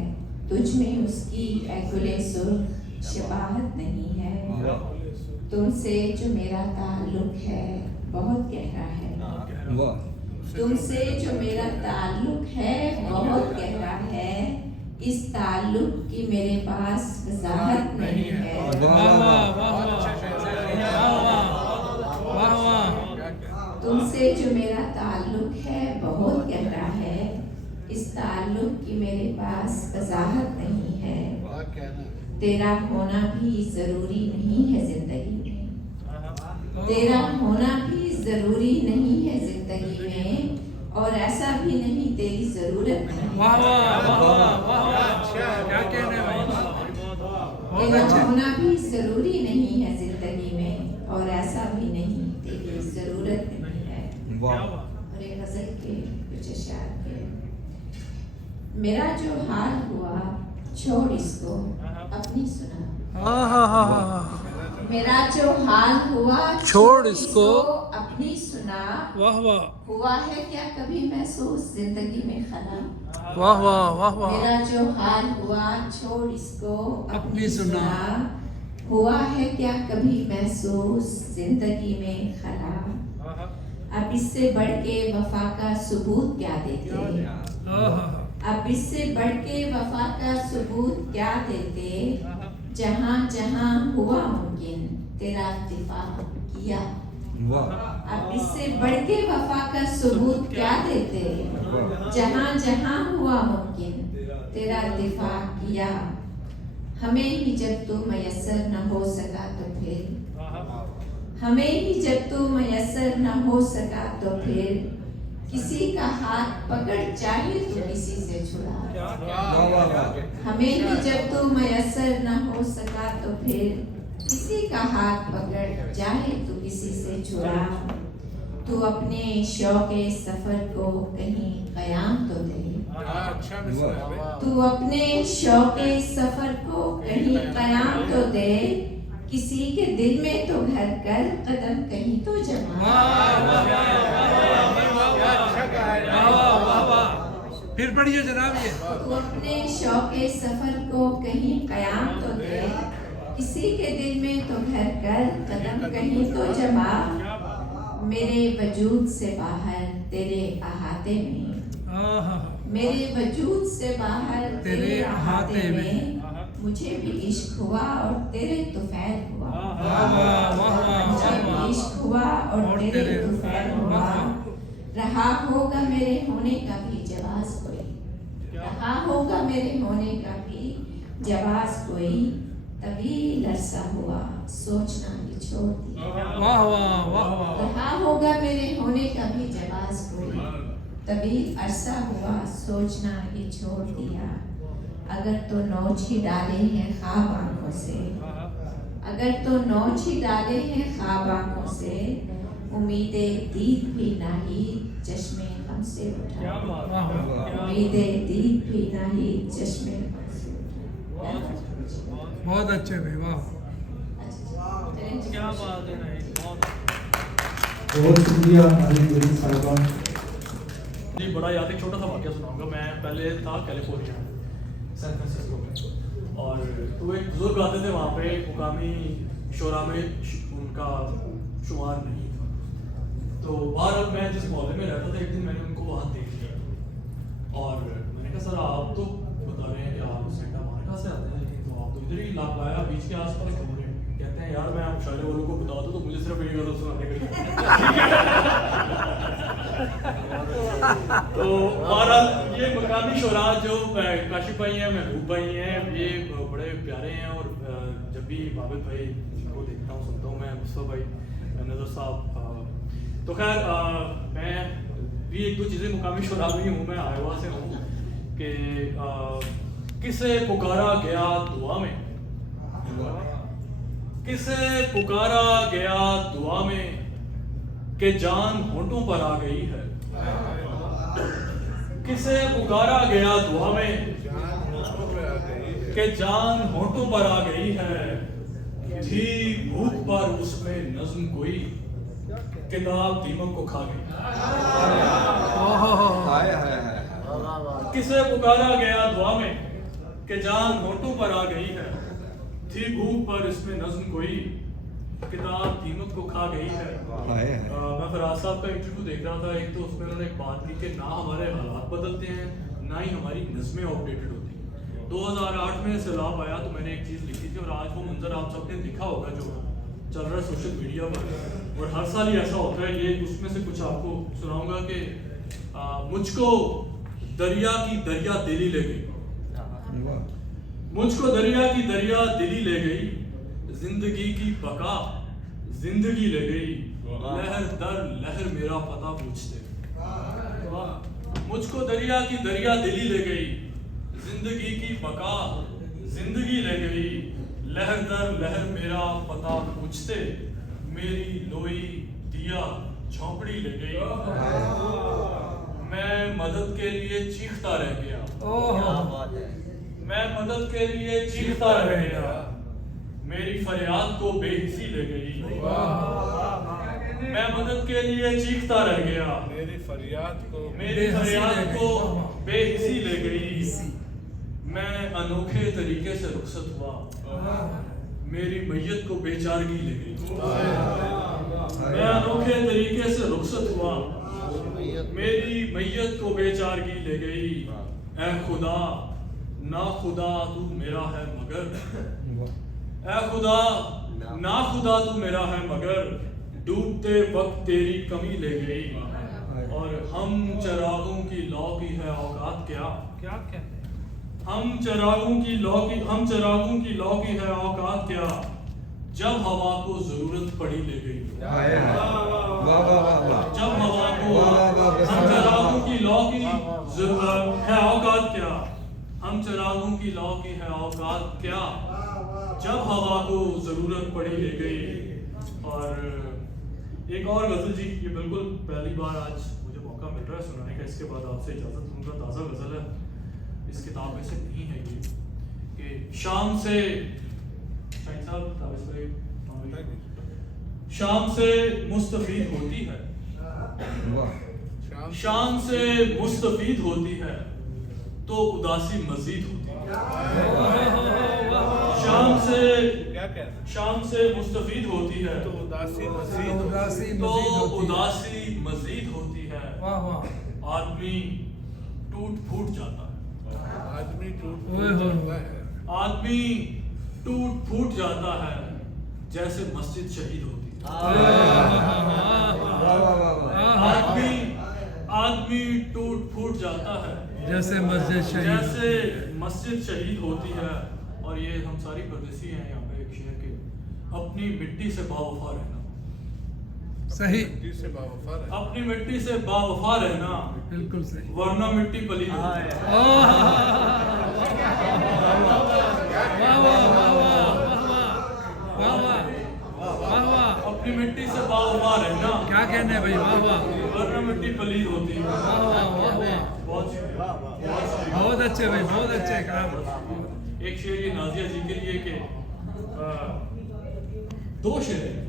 تجھ میں اس کی ایکل سرخ شباہت نہیں ہے، تم سے جو میرا تعلق ہے بہت گہرا ہے، تم سے جو میرا تعلق ہے بہت گہرا ہے، اس تعلق کی میرے پاس وضاحت نہیں ہے، تم سے جو میرا تعلق ہے بہت گہرا ہے، اس تعلق کی میرے پاس وضاحت نہیں ہے، تیرا ہونا بھی ضروری نہیں ہے زندگی میں، تیرا ہونا بھی ضروری نہیں ہے زندگی میں، اور ایسا بھی نہیں تیری ضرورت نہیں، تیرا ہونا بھی ضروری نہیں ہے زندگی میں، اور ایسا بھی نہیں تیری ضرورت نہیں ہے۔ اور ایک غزل کے کچھ اشعار کے، میرا جو حال ہوا چھوڑ اس کو اپنی سنا، میرا جو حال ہوا چھوڑ اس کو اپنی سنا، واہ واہ، ہوا ہے کیا کبھی محسوس زندگی میں خلا، واہ واہ واہ واہ، میرا جو حال ہوا چھوڑ اس کو اپنی سنا، ہوا ہے کیا کبھی محسوس زندگی میں خلا، اب اس سے بڑھ کے وفا کا ثبوت کیا دیتے، اب اس سے بڑھ کے وفا کا ثبوت کیا دیتے، جہاں جہاں ہوا ممکن تیرا اتفاق کیا، اب اس سے بڑھ کے وفا کا ثبوت کیا دیتے، جہاں جہاں ہوا ممکن تیرا اتفاق کیا، ہمیں ہی جب تو میسر نہ ہو سکا تو پھر، ہمیں ہی جب تو میسر نہ ہو سکا تو پھر، کسی کا ہاتھ پکڑ چاہے تو کسی سے چھڑا، ہمیں ہی جب تو میسر نہ ہو سکا تو پھر، کسی کا ہاتھ پکڑ چاہے تو کسی سے چھڑا، تو اپنے شوق سفر کو کہیں قیام تو دے، تو اپنے شوق سفر کو کہیں قیام تو دے، کسی کے دل میں تو گھر کر قدم کہیں تو جما، پھر پڑھیے جناب یہ، تو اپنے شوق سفر کو کہیں قیام تو دے، کسی کے دل میں تو گھر کر قدم کہیں تو جما، میرے وجود سے باہر تیرے احاطے میں، میرے وجود سے باہر تیرے احاطے میں، مجھے بھی عشق ہوا اور تیرے طفیل ہوا، مجھے بھی عشق ہوا اور تیرے طفیل ہوا، رہا ہوگا میرے ہونے کا بھی جواز کوئی، رہا ہوگا میرے ہونے کا بھی جواز کوئی، طویل عرصہ ہوا سوچنا یہ چھوڑ دیا، رہا ہوگا میرے ہونے کا بھی جواز کوئی، طویل عرصہ ہوا سوچنا یہ چھوڑ دیا، اگر تو نوچ ہی ڈالے ہیں خواب آنکھوں سے، اگر تو نوچ ہی ڈالے ہیں خواب آنکھوں سے، امیدیں دید بھی ناہید چشمے غم سے اٹھا، امیدیں دید بھی ناہید چشمے غم سے اٹھا۔ بہت اچھے بھائی، واہ، کیا بات ہے، بہت شکریہ علی گری صاحبہ۔ جی بڑا یاد ایک چھوٹا سا واقعہ سناؤں گا، میں پہلے تھا کیلیفورنیا میں، سین فرانسسکو میں، اور تو ایک بزرگ آتے تھے وہاں پہ، مقامی شعراء میں ان کا شمار نہیں تھا، تو بہرحال میں جس محلے میں رہتا تھا ایک دن میں نے ان کو وہاں دیکھ لیا، اور میں نے کہا سر آپ تو بتا رہے ہیں کہ آپ سینٹا مونیکا سے آتے ہیں، لیکن تو آپ تو ادھر ہی لاپایا بیچ کے آس پاس گھوم رہے ہیں، کہتے ہیں یار میں مشاعرے والوں کو بتا دوں تو مجھے صرف ایک غزل سنانے کے لیے تو بہرحال یہ مقام مقامی شعراء جو کاشف بھائی ہیں محبوب بھائی ہیں یہ بڑے پیارے ہیں اور جب بھی عابد بھائی کو دیکھتا ہوں سنتا ہوں میں مصطفیٰ بھائی نظر صاحب تو خیر میں بھی ایک دو چیزیں مقامی شعراء میں ہوں میں آئیوا سے ہوں کہ کسے پکارا گیا دعا میں کسے پکارا گیا دعا میں کہ جان ہونٹوں پر آ گئی ہے کسے پکارا گیا دعا میں کہ جان ہونٹوں پر آ گئی ہے تھی بھوک پر اس میں نظم کوئی کتاب دیمک کو کھا گئی کسے پکارا گیا دعا میں کہ جان ہونٹوں پر آ گئی ہے تھی بھوک پر اس میں نظم کوئی کتاب دیمک کو کھا گئی ہے میں فراز صاحب کا انٹرویو دیکھ رہا تھا ایک تو اس میں انہوں نے ایک بات کی کہ نہ ہمارے حالات بدلتے ہیں نہ ہی ہماری نظمیں اپ ڈیٹڈ ہوتی ہیں 2008 میں سیلاب آیا تو میں نے ایک چیز لکھی تھی اور آج وہ منظر آپ سب نے دیکھا ہوگا جو چل رہا ہے سوشل میڈیا پر اور ہر سال ہی ایسا ہوتا ہے یہ اس میں سے کچھ آپ کو سناؤں گا کہ مجھ کو دریا کی دریا دلی لے گئی مجھ کو دریا کی دریا دلی لے گئی زندگی کی بقا زندگی لے گئی لہر در لہر میرا پتہ پوچھتے مجھ کو دریا کی دریا دلی لے گئی زندگی کی بقا زندگی لے گئی لہر در لہر میرا پتہ پوچھتے میری لوئی دیا جھونپڑی لے گئی میں مدد کے لیے چیختا رہ گیا میں مدد کے لیے چیختا رہ گیا میری فریاد کو بے حسی لے گئی میں مدد کے لیے چیختا رہ گیا میری فریاد کو بے حسی لے گئی میں انوکھے طریقے سے رخصت ہوا میری میت کو بے چارگی لے گئی میں انوکھے طریقے سے رخصت ہوا میری میت کو بے چارگی لے گئی اے خدا نا خدا تو میرا ہے مگر اے خدا نا خدا تو میرا ہے مگر ڈوبتے وقت تیری کمی لے گئی اور ہم چراغوں کی لو کی ہے اوقات کیا ہم چراغوں کی لو کی ہے اوقات کیا جب ہوا کو ضرورت پڑی لے گئی جب ہوا کو ہم چراغوں کی لو کی ہے اوقات کیا ہم چراغوں کی لو کی ہے اوقات کیا جب ہوا کو ضرورت پڑی لے گئی اور ایک اور غزل جی یہ بالکل پہلی بار آج مجھے موقع مل رہا ہے سنانے کا اس کے بعد آپ سے اجازت دوں گا تازہ غزل ہے اس کتاب میں سے نہیں ہے یہ کہ شام سے شام سے مستفید ہوتی ہے شام سے مستفید ہوتی ہے تو اداسی مزید ہوتی ہے شام سے مستفید ہوتی ہے تو اداسی مزید ہوتی ہے آدمی ٹوٹ پھوٹ جاتا ہے آدمی ٹوٹ پھوٹ جاتا ہے جیسے مسجد شہید ہوتی ہے آدمی ٹوٹ پھوٹ جاتا ہے جیسے مسجد شہید ہوتی ہے اور یہ ہم ساری پردیسی ہیں یہاں پہ ایک شعر کے اپنی مٹی سے باوفا رہنا صحیح اپنی مٹی سے باوفا رہنا بالکل صحیح ورنہ مٹی پلی اپنی مٹی سے باوفا رہنا کیا کہنے بھائی واہ واہ ورنہ مٹی پلید ہوتی ہے بہت اچھے بھائی بہت اچھے ایک شعر یہ نازیہ جی کے لیے کہ دو شعر ہیں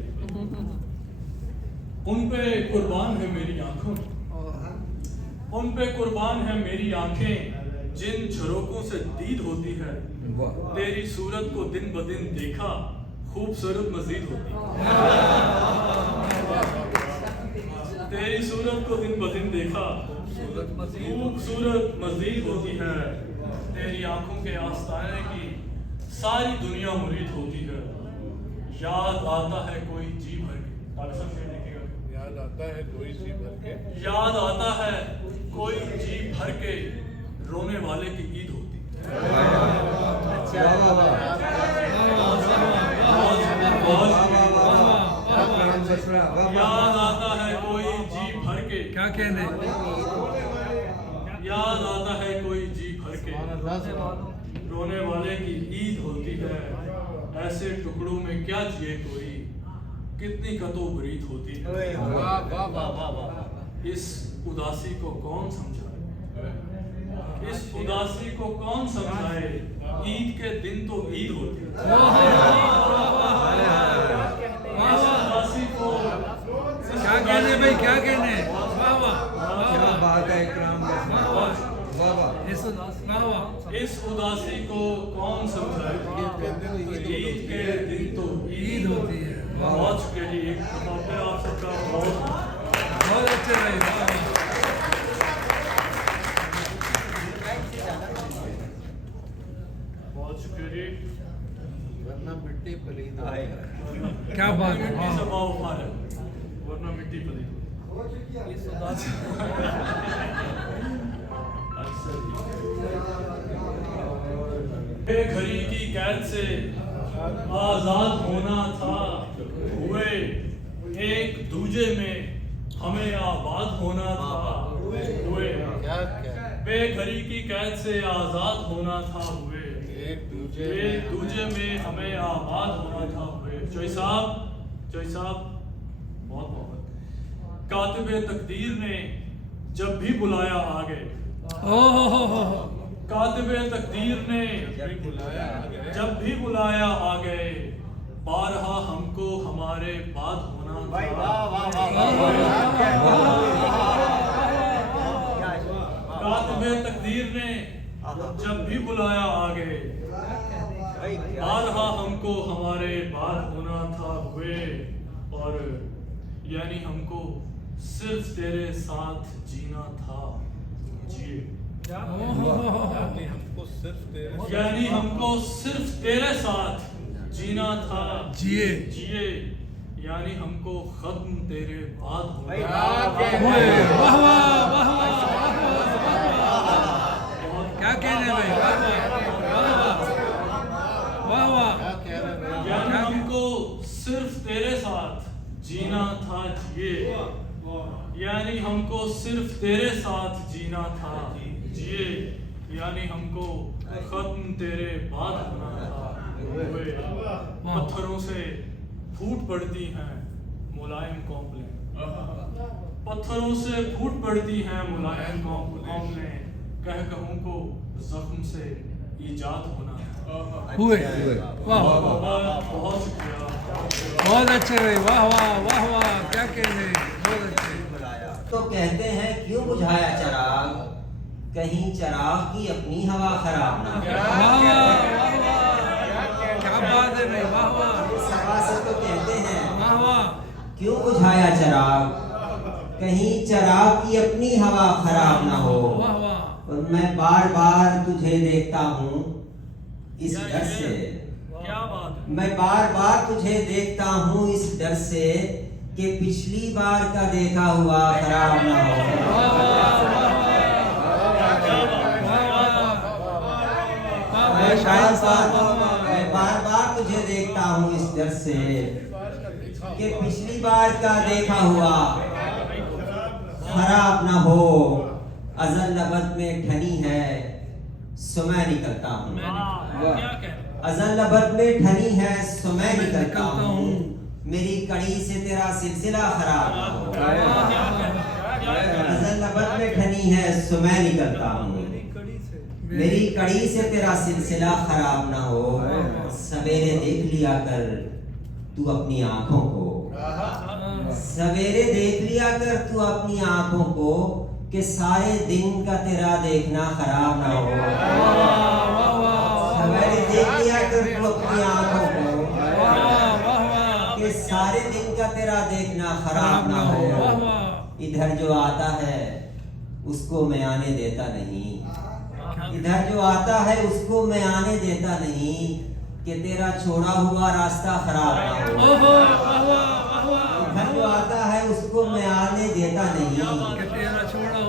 ان پہ قربان ہے میری آنکھوں ان پہ قربان ہے میری آنکھیں جن جھروکوں سے دید ہوتی ہے تیری صورت کو دن بدن دیکھا خوبصورت مزید ہوتی تیری صورت کو دن بدن دیکھا خوبصورت مزید ہوتی ہے تیری آنکھوں کے آستانے کی ساری دنیا مرید ہوتی ہے یاد آتا ہے کوئی جی بھر کے یاد آتا ہے کوئی جی بھر کے रोने वाले की ईद होती है। याद आता है कोई जी भर के, क्या कहने, याद आता है कोई जी भर के, रोने वाले की ईद होती है। ऐसे टुकड़ों में क्या जिए कोई, कितनी कतोबरीत होती है। इस उदासी को कौन समझाए, इस उदासी को कौन समझाए, ईद के दिन तो ईद होती है। इस उदासी को क्या कहने भाई, क्या कहने, वाह वाह, क्या बात है, इकराम का वाह वाह, इस उदासी को कौन समझाए, ईद के दिन तो ईद होती है। बहुत शुक्रिया जी, एक दफा फिर आप सबका बहुत अच्छे भाई, बहुत शुक्रिया जी। वरना मिट्टी पलीद आएगा, क्या बात है, मिट्टी से भाव खा रहे, वरना मिट्टी पलीद। बेघरी की कैद से आजाद होना था, हुए एक दूजे में हमें आबाद होना था। हुए बेघरी की कैद से आजाद होना था, हुए एक दूजे में हमें आबाद होना था। हुए चोई साहब बहुत बहुत कातिबे तकदीर ने जब भी बुलाया आ गए, कातिबे तकदीर ने जब भी बुलाया आ गए, बारहा हमको हमारे बाद होना था। कातिबे तकदीर ने जब भी बुलाया आ गए, बारहा हमको हमारे बाद होना था। हुए और यानी हमको सिर्फ तेरे साथ जीना था, जिए। यानी हमको सिर्फ तेरे साथ जीना था, जिए। यानी हमको खत्म तेरे बाद होना। क्या कहने भाई, वाह वाह, यानी हमको सिर्फ तेरे साथ जीना था, जिए। यानी हमको सिर्फ तेरे साथ जीना था, जिए। यानी हमको खत्म तेरे बाद होना था। हुए पत्थरों से फूट पड़ती हैं मुलायम कौंपलें, पत्थरों से फूट पड़ती हैं मुलायम कौंपलें, कह कहूँ को जख्म से इजाद होना था। हुए, वाह बहुत शुक्रिया, बहुत अच्छे भाई, वाह वाह वाह वाह, क्या कहने, बहुत अच्छे। तो कहते हैं क्यों बुझाया चराग, कहीं चराग की अपनी हवा खराब ना हो। क्या बात है भाई, वाह वाह। सभा से तो कहते हैं वाह वाह, क्यों बुझाया चराग, कहीं चराग की अपनी हवा खराब ना हो। और मैं बार बार तुझे देखता हूँ इस डर से, क्या बात है। मैं बार बार तुझे देखता हूँ इस डर से कि पिछली बार का देखा हुआ खराब ना हो। मैं बार बार तुझे देखता हूँ इस डर से कि पिछली बार का देखा हुआ खराब ना हो। अज़ल अबद में ठनी है सो मैं निकलता हूँ, अज़ल अबद में ठनी है सो मैं निकलता हूँ, मेरी कड़ी से तेरा सिलसिला खराब ना हो। अज़ल अबद में ठनी है सो मैं निकलता हूँ, मेरी कड़ी से तेरा सिलसिला खराब ना हो। सवेरे देख लिया कर तू अपनी आंखों को, सवेरे देख लिया कर तू अपनी आंखों को कि सारे दिन का तेरा देखना खराब ना हो। सवेरे देख लिया कर तू अपनी आंखों को कि सारे दिन का तेरा देखना खराब ना हो। इधर जो आता है उसको मैं आने देता नहीं, इधर जो आता है उसको मैं आने देता नहीं कि तेरा छोड़ा हुआ रास्ता खराब ना हो। इधर जो आता है उसको मैं आने देता नहीं कि तेरा छोड़ा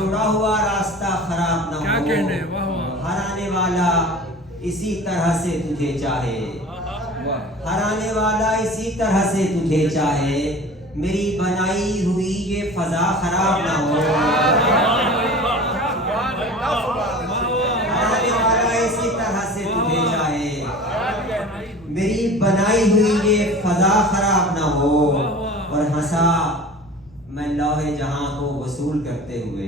छोड़ा हुआ रास्ता खराब ना क्या हो, कहने, वाह वाह। हराने वाला इसी तरह से तुझे चाहे, हराने वाला इसी तरह से तुझे चाहे, मेरी बनाई हुई ये फजा खराब ना हो, हराने वाला इसी तरह से तुझे चाहे, मेरी बनाई हुई ये फजा खराब ना हो। और हंसा मैं लौहे जहां को वसूल करते हुए,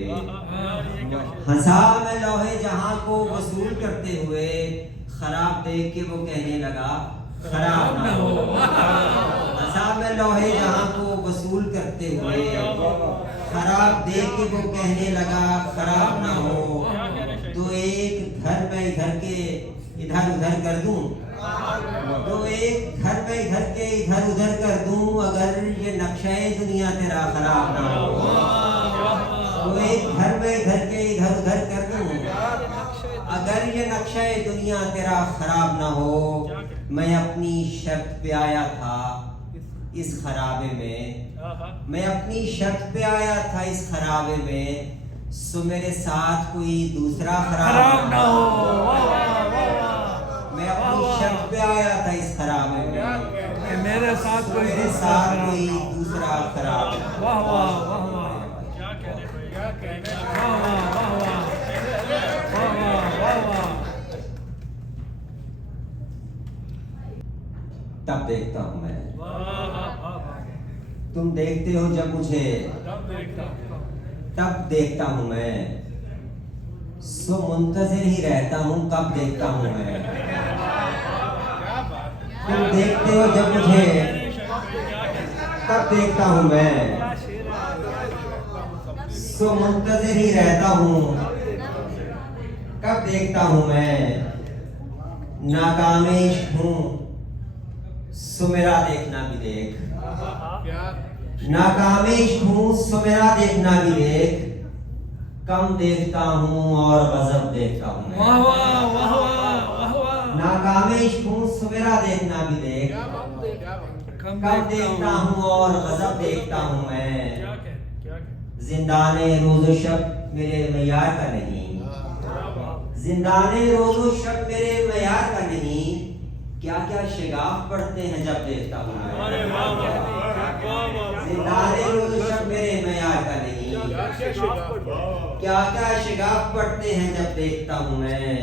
हंसा मैं लौहे जहां को वसूल करते हुए, खराब देख के वो कहने लगा खराब ना हो, हंसा मैं लौहे जहां को वसूल करते हुए, खराब देख के वो कहने लगा खराब ना हो। तो एक घर मैं इधर के इधर उधर कर दूं, तो एक घर में इधर के इधर उधर कर दूं, अगर ये नक्शे दुनिया तेरा खराब ना हो, तो एक घर में इधर के इधर उधर कर दूं, अगर ये नक्शे दुनिया तेरा खराब ना हो। मैं अपनी शर्त पे आया था इस खराबे में, मैं अपनी शर्त पे आया था इस खराबे में, सो मेरे साथ कोई दूसरा खराब ना हो। मैं अपनी शर्त पे आया था इस खराबे में, मेरे साथ कोई दूसरा खराब। वाह वाह वाह वाह, क्या कहने, क्या कहने, वाह वाह वाह वाह वाह वाह वाह। तब देखता हूँ मैं, तुम देखते हो जब मुझे, तब देखता हूँ मैं, सो मुंतज़िर ही रहता हूँ कब देखता हूँ मैं। तुम देखते हो जब मुझे, तब देखता हूँ मैं, सो मुंतज़िर ही रहता हूँ कब देखता हूँ मैं। नाकामिश हूँ सो मेरा देखना भी देख, नाकामिश हूँ सो मेरा देखना भी देख, कम देखता हूँ और गजब देखता हूँ मैं। नाकामिश हूँ सो मेरा देखना भी देख, कम देखता हूँ और गजब देखता हूँ मैं। जिंदाने रोज़ो शब मेरे मयार का नहीं, जिंदाने रोज़ो शब मेरे मयार का नहीं, क्या क्या शिगाफ पढ़ते हैं जब देखता हूँ मैं। जिंदाने रोज़ो शब मेरे मयार का नहीं, क्या क्या शिगाफ पढ़ते हैं जब देखता हूँ मैं।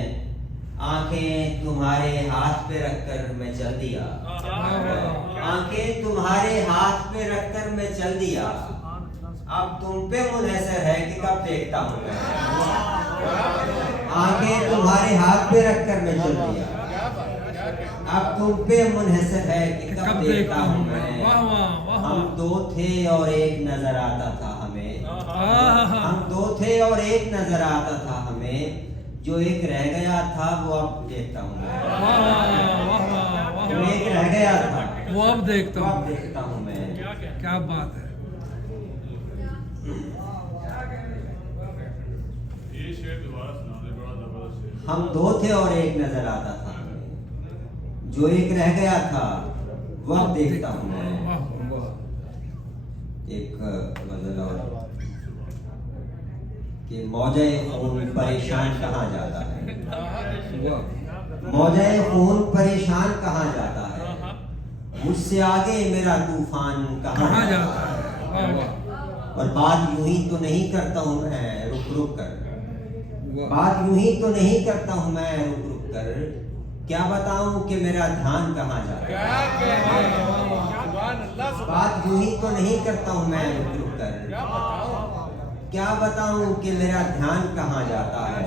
आंखें तुम्हारे हाथ पे रखकर मैं चल दिया, आंखें तुम्हारे हाथ पे रखकर मैं चल दिया, अब तुम पे मुनहसर है कि कब देखता हूँ मैं। आंखें तुम्हारे हाथ पे रखकर मैं चल दिया, अब तुम पे मुनहसर है कि कब देखता हूँ मैं। हम दो थे और एक नजर आता था हमें, हम दो थे और एक नजर आता था हमें, जो एक रह गया था वो अब देखता हूँ मैं। जो एक रह गया था वो अब देखता हूँ, देखता हूँ मैं। क्या बात है। हम दो थे और एक नजर आता था हमें, जो एक रह गया था वो अब देखता हूँ मैं। एक गजल और कि मौजे खून परेशान कहाँ जाता है, मौजे खून परेशान कहाँ जाता है, मुझसे आगे मेरा तूफान कहाँ जाता है। और बात यूं ही तो नहीं करता हूँ मैं रुक रुक कर, बात यूं ही तो नहीं करता हूँ मैं रुक रुक कर, क्या बताऊं कि मेरा ध्यान कहाँ जाता है। बात यूं ही तो नहीं करता हूँ मैं रुक रुक कर, क्या बताऊं कि मेरा ध्यान कहाँ जाता है।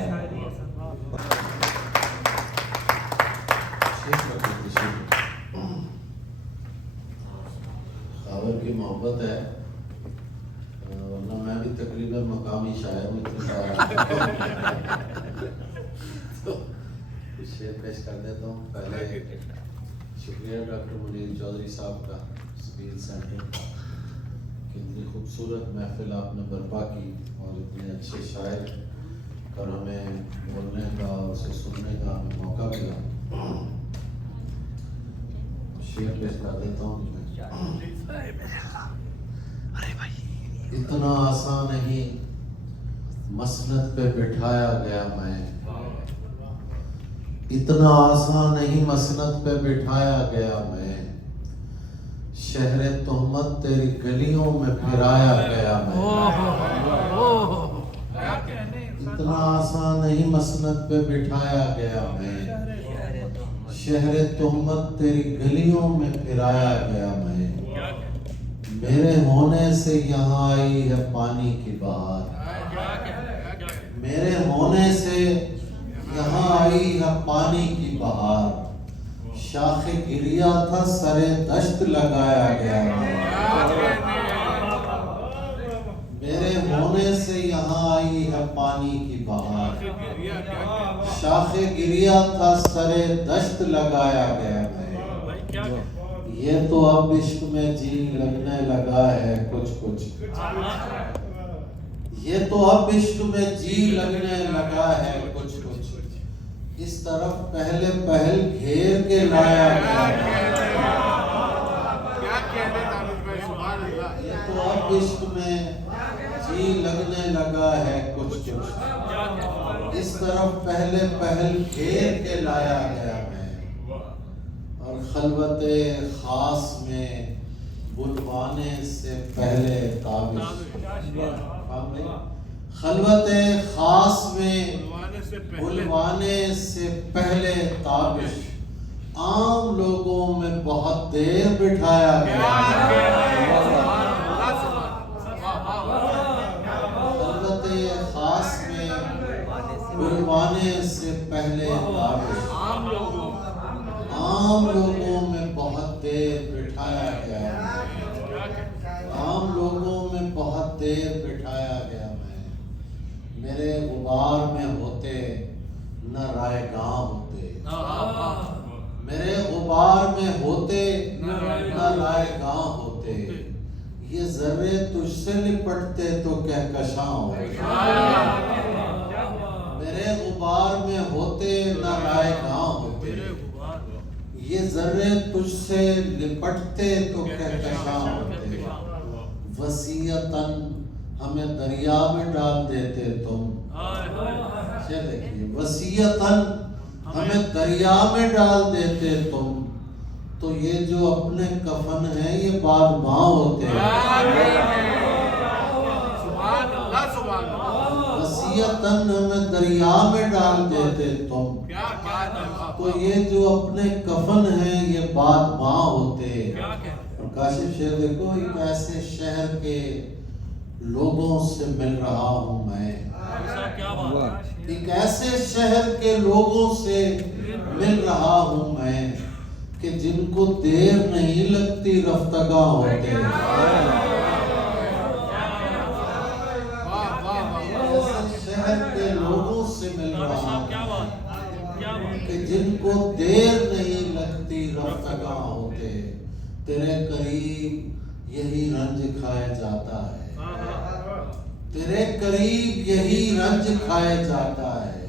खावर की मोहब्बत है, वरना मैं भी तकरीबन मकामी शायर हूँ। तो शेर पेश कर देता हूँ। पहले शुक्रिया डॉक्टर मुनीर चौधरी साहब का, स्पीच सेंटर का, कितनी खूबसूरत महफिल आपने बर्पा की और इतने अच्छे शायर पर हमें बोलने का और उसे सुनने का हमें मौका मिला। शेर पेश कर देता हूँ। इतना आसान नहीं मसनद पे बिठाया गया मैं। इतना आसान नहीं मसनद पे बिठाया गया मैं। शहर तोहमत तेरी गलियों में फिराया गया मैं। इतना आसान नहीं मसनद पे बिठाया गया मैं। शहर तोहमत तेरी गलियों में फिराया गया मैं। मेरे होने से यहाँ आई है पानी की बहार। मेरे होने से यहाँ आई है पानी की बहार। शाखे गिरिया था सरे दश्त लगाया गया मैं। मेरे होने से यहाँ आई है पानी की बहार। शाखे गिरिया था सरे दश्त लगाया गया मैं। ये तो अब इश्क में जी लगने लगा है कुछ कुछ। ये तो अब इश्क में जी लगने लगा है कुछ कुछ। इस तरफ पहले पहल घेर के लाया गया। ये तो अब इश्क में जी लगने लगा है कुछ कुछ। इस तरफ पहले पहल घेर के लाया गया मैं। और खलवते खास में बुलवाने से पहले ताबिश। खलवते खास में बुलवाने से पहले ताबिश। आम लोगों में बहुत देर बिठाया गया। खलवते खास में बुलवाने से पहले ताबिश। आम लोगों में बहुत देर बिठाया गया। आम लोगों में बहुत देर बिठाया गया मैं। मेरे गुबार में होते न रायगां होते। मेरे गुबार में होते न रायगां होते। ये जर्रे तुझसे लिपटते तो कहकशां होते। मेरे गुबार में होते न रायगां होते। ये जर्रे तुझसे लिपटते तो कहकशां होते। वसीयतन हमें दरिया में डाल देते तुम। देखिए, वसीयतन हमें दरिया में डाल देते तुम। तो ये जो अपने कफन है ये बादमां होते। वसीयतन हमें दरिया में डाल देते तुम। तो ये जो अपने कफन है ये बादमां होते। और काशिफ शेर देखो, एक ऐसे शहर के लोगों से मिल रहा हूँ मैं। एक ऐसे शहर के लोगों से मिल रहा हूँ मैं कि जिनको देर नहीं लगती रफ्तगा होते। ऐसे शहर के लोगों से मिल रहा हूँ कि जिनको देर नहीं लगती रफ्तगा होते। तेरे करीब यही रंज खाया जाता है। तेरे करीब यही रंज खाया जाता है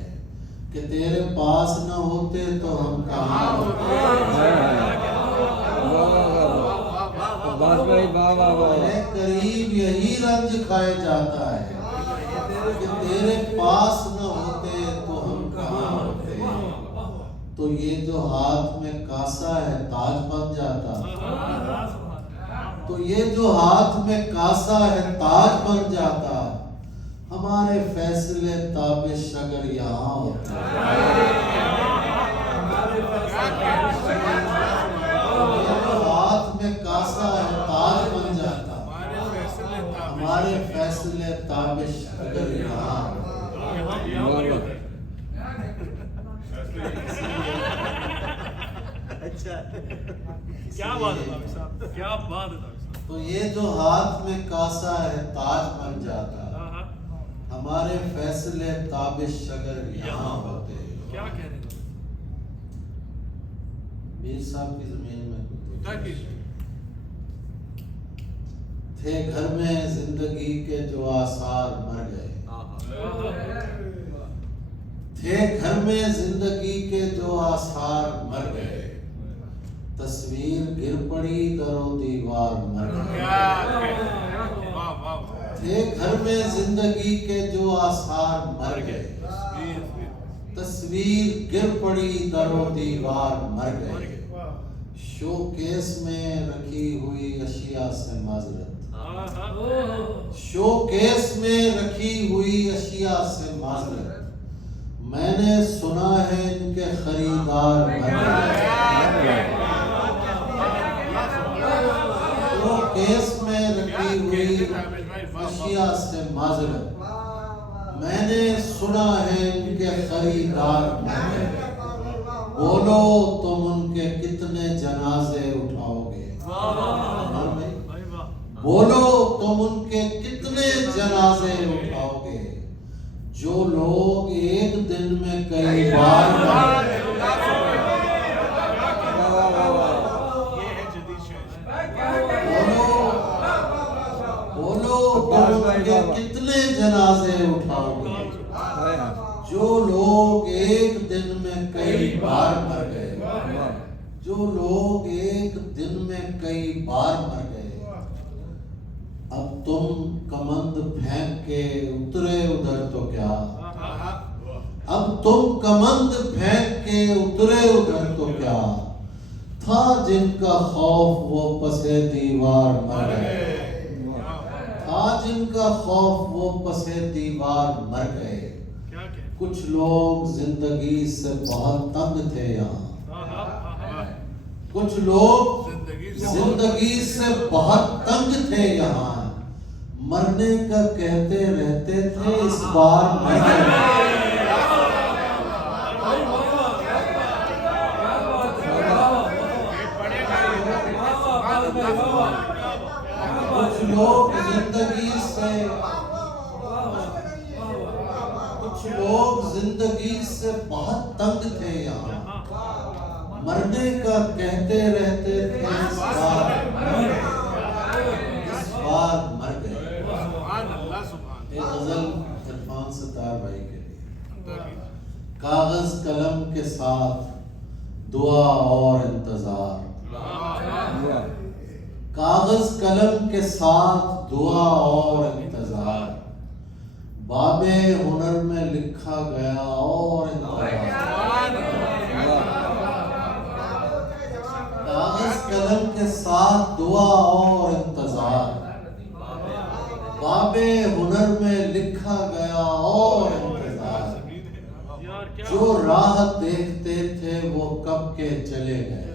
कि तेरे पास न होते तो हम कहाँ होते। तेरे करीब यही रंज खाया जाता है कि तेरे पास न होते तो हम कहाँ होते। तो ये जो हाथ में कासा है ताज बन जाता। तो ये जो हाथ में कासा है ताज बन जाता। हमारे फैसले ताबिश अगर यहाँ होते। ये जो हाथ में कासा है ताज बन जाता। हमारे फैसले ताबिश अगर यहाँ होते। अच्छा, क्या बात है भाई साहब, क्या बात है भाई साहब। तो ये जो हाथ में कासा है ताज बन जाता। हमारे फैसले ताबिश अगर यहाँ होते। क्या कह रहे हैं मीर साहब की जमीन में थे घर में जिंदगी के जो आसार मर गए। थे घर में जिंदगी के जो आसार मर गए। तस्वीर गिर पड़ी दरो दीवार मर गए। تھے گھر میں زندگی کے جو آثار مر گئے، تصویر گر پڑی در و دیوار مر گئے، شو کیس میں رکھی ہوئی اشیاء سے معذرت، شو کیس میں رکھی ہوئی اشیاء سے معذرت، میں نے سنا ہے ان کے خریدار مر گئے، شو کیس میں رکھی ہوئی اشیاء سے معذرت، میں نے سنا ہے ان کے خریدار مر گئے، بولو تم ان کے کتنے جنازے اٹھاؤ گے، بولو تم ان کے کتنے جنازے اٹھاؤ گے، جو لوگ ایک دن میں کئی بار بولو تم ان کے کتنے جنازے اٹھاؤ گے، جو لوگ ایک دن میں کئی بار مر گئے، جو لوگ ایک دن میں کئی بار مر گئے، اب تم کمند پھینک کے اترے ادھر تو کیا، اب تم کمند پھینک کے اترے ادھر تو کیا، تھا جن کا خوف وہ پسے دیوار مر گئے، تھا جن کا خوف وہ پسے دیوار مر گئے، کچھ لوگ زندگی سے بہت تنگ تھے یہاں، کچھ لوگ زندگی سے بہت تنگ تھے یہاں، مرنے کا کہتے رہتے تھے اس بار مر گئے، کچھ لوگ زندگی سے بہت تنگ تھے یہاں، مرنے کا کہتے رہتے تھے اس بار مر گئے۔ ایک غزل عرفان ستار بھائی کے لیے، کاغذ قلم کے ساتھ دعا اور انتظار، کاغذ قلم کے ساتھ دعا اور انتظار، باب ہنر میں لکھا گیا اور انتظار، کاغذ قلم کے ساتھ دعا اور انتظار، باب ہنر میں لکھا گیا اور انتظار، جو راہ دیکھتے تھے وہ کب کے چلے گئے،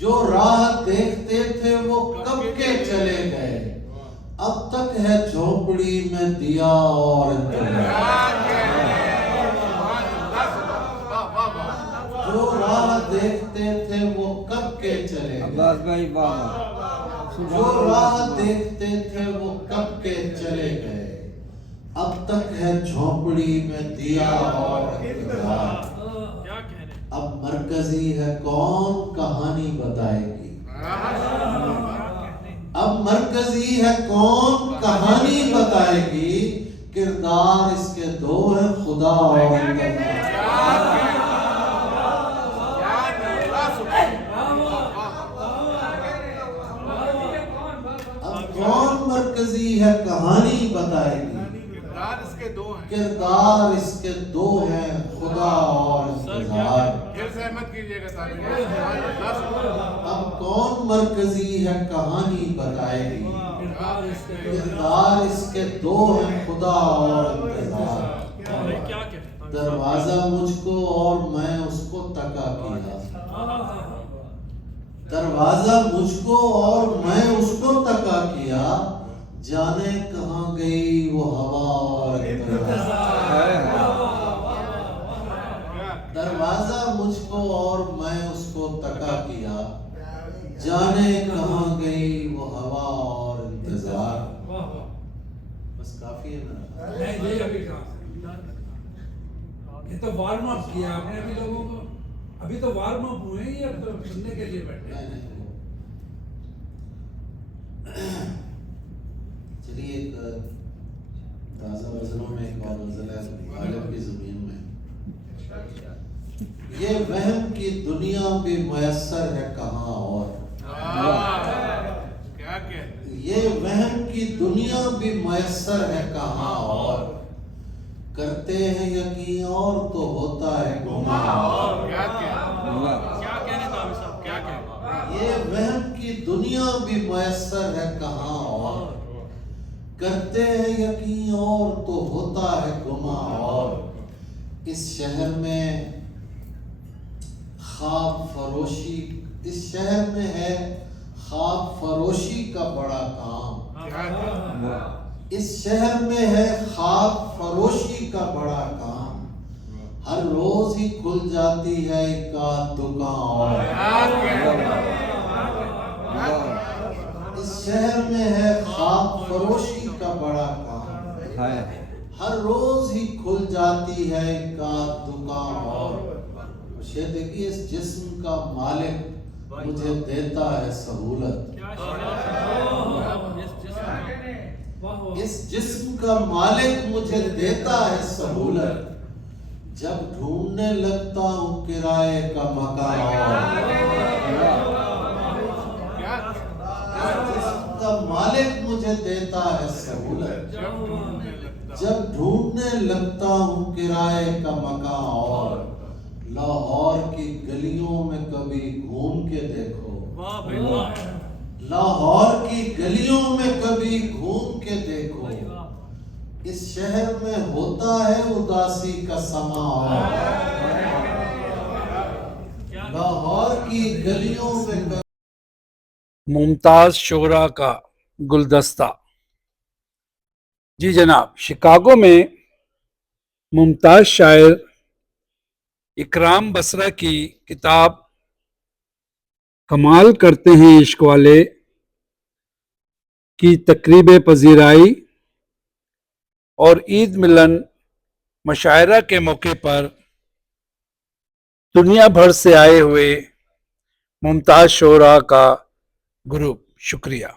جو راہ دیکھتے تھے وہ کب کے چلے گئے، اب تک ہے جھونپڑی میں دیا اور انتظار، جو راہ دیکھتے تھے وہ کب کے چلے گئے، جو راہ دیکھتے تھے وہ کب کے چلے گئے، اب تک ہے جھونپڑی میں دیا اور انتظار، اب مرکزی ہے کون کہانی بتائے گی، اب مرکزی ہے کون کہانی بتائے گی، کردار اس کے دو ہیں خدا اور انتظار، اب کون مرکزی ہے کہانی بتائے گی، کردار اس کے دو ہیں خدا اور انتظار، اب کون مرکزی ہے کہانی بتائے گی، کردار اس کے دو ہیں خدا اور انتظار، دروازہ مجھ کو اور میں اس کو تکا کیا، دروازہ مجھ کو اور میں اس کو تکا کیا، جانے کہاں گئی وہ ہوا اور انتظار، دروازہ مجھ کو اور میں اس کو تکا کیا، جانے کہاں گئی وہ ہوا اور انتظار، بس کافی ہے نا، یہ تو وارم اپ کیا آپ نے ابھی لوگوں کو، ابھی تو وارم اپ ہوئے ہی، اب تو سننے کے لیے بیٹھے۔ چلیے ایک تازہ غزلوں میں ایک اور غزل ہے غالب کی زمین میں، یہ وہم کی دنیا بھی میسر ہے کہاں اور، یہ وہم کی की दुनिया भी मयसर है कहाँ और करते हैं यकीन और तो होता है गुमा और क्या कहने था साहब, क्या कहने? ये वहम की दुनिया भी मयसर है कहाँ और करते हैं यकीन और तो होता है गुमा और इस शहर में ख्वाब फरोशी, इस शहर में है ख्वाब फरोशी का बड़ा काम। इस शहर में है ख्वाब फरोशी का बड़ा काम। हर रोज ही खुल जाती है एक आध दुकान और इस शहर में है ख्वाब फरोशी का बड़ा काम। हर रोज ही खुल जाती है एक आध दुकान और ये देखिए, इस जिस्म का मालिक मुझे देता है सहूलत। इस जिस्म का मालिक मुझे देता है सहूलत। जब ढूंढने लगता हूँ किराए का मकान जिस्म का मालिक मुझे देता है सहूलत। जब ढूंढने लगता हूँ किराए का मकान और लाहौर की गलियों में कभी घूम के देखो। लाहौर की गलियों में कभी घूम के देखो। इस शहर में होता है उदासी का समा और लाहौर की गलियों में मुमताज शोरा का गुलदस्ता। जी जनाब, शिकागो में मुमताज शायर इकराम बसरा की किताब कमाल करते हैं इश्क वाले की तकरीब पजीराई और ईद मिलन मशायरा के मौके पर दुनिया भर से आए हुए मुमताज शोरा का ग्रुप, शुक्रिया।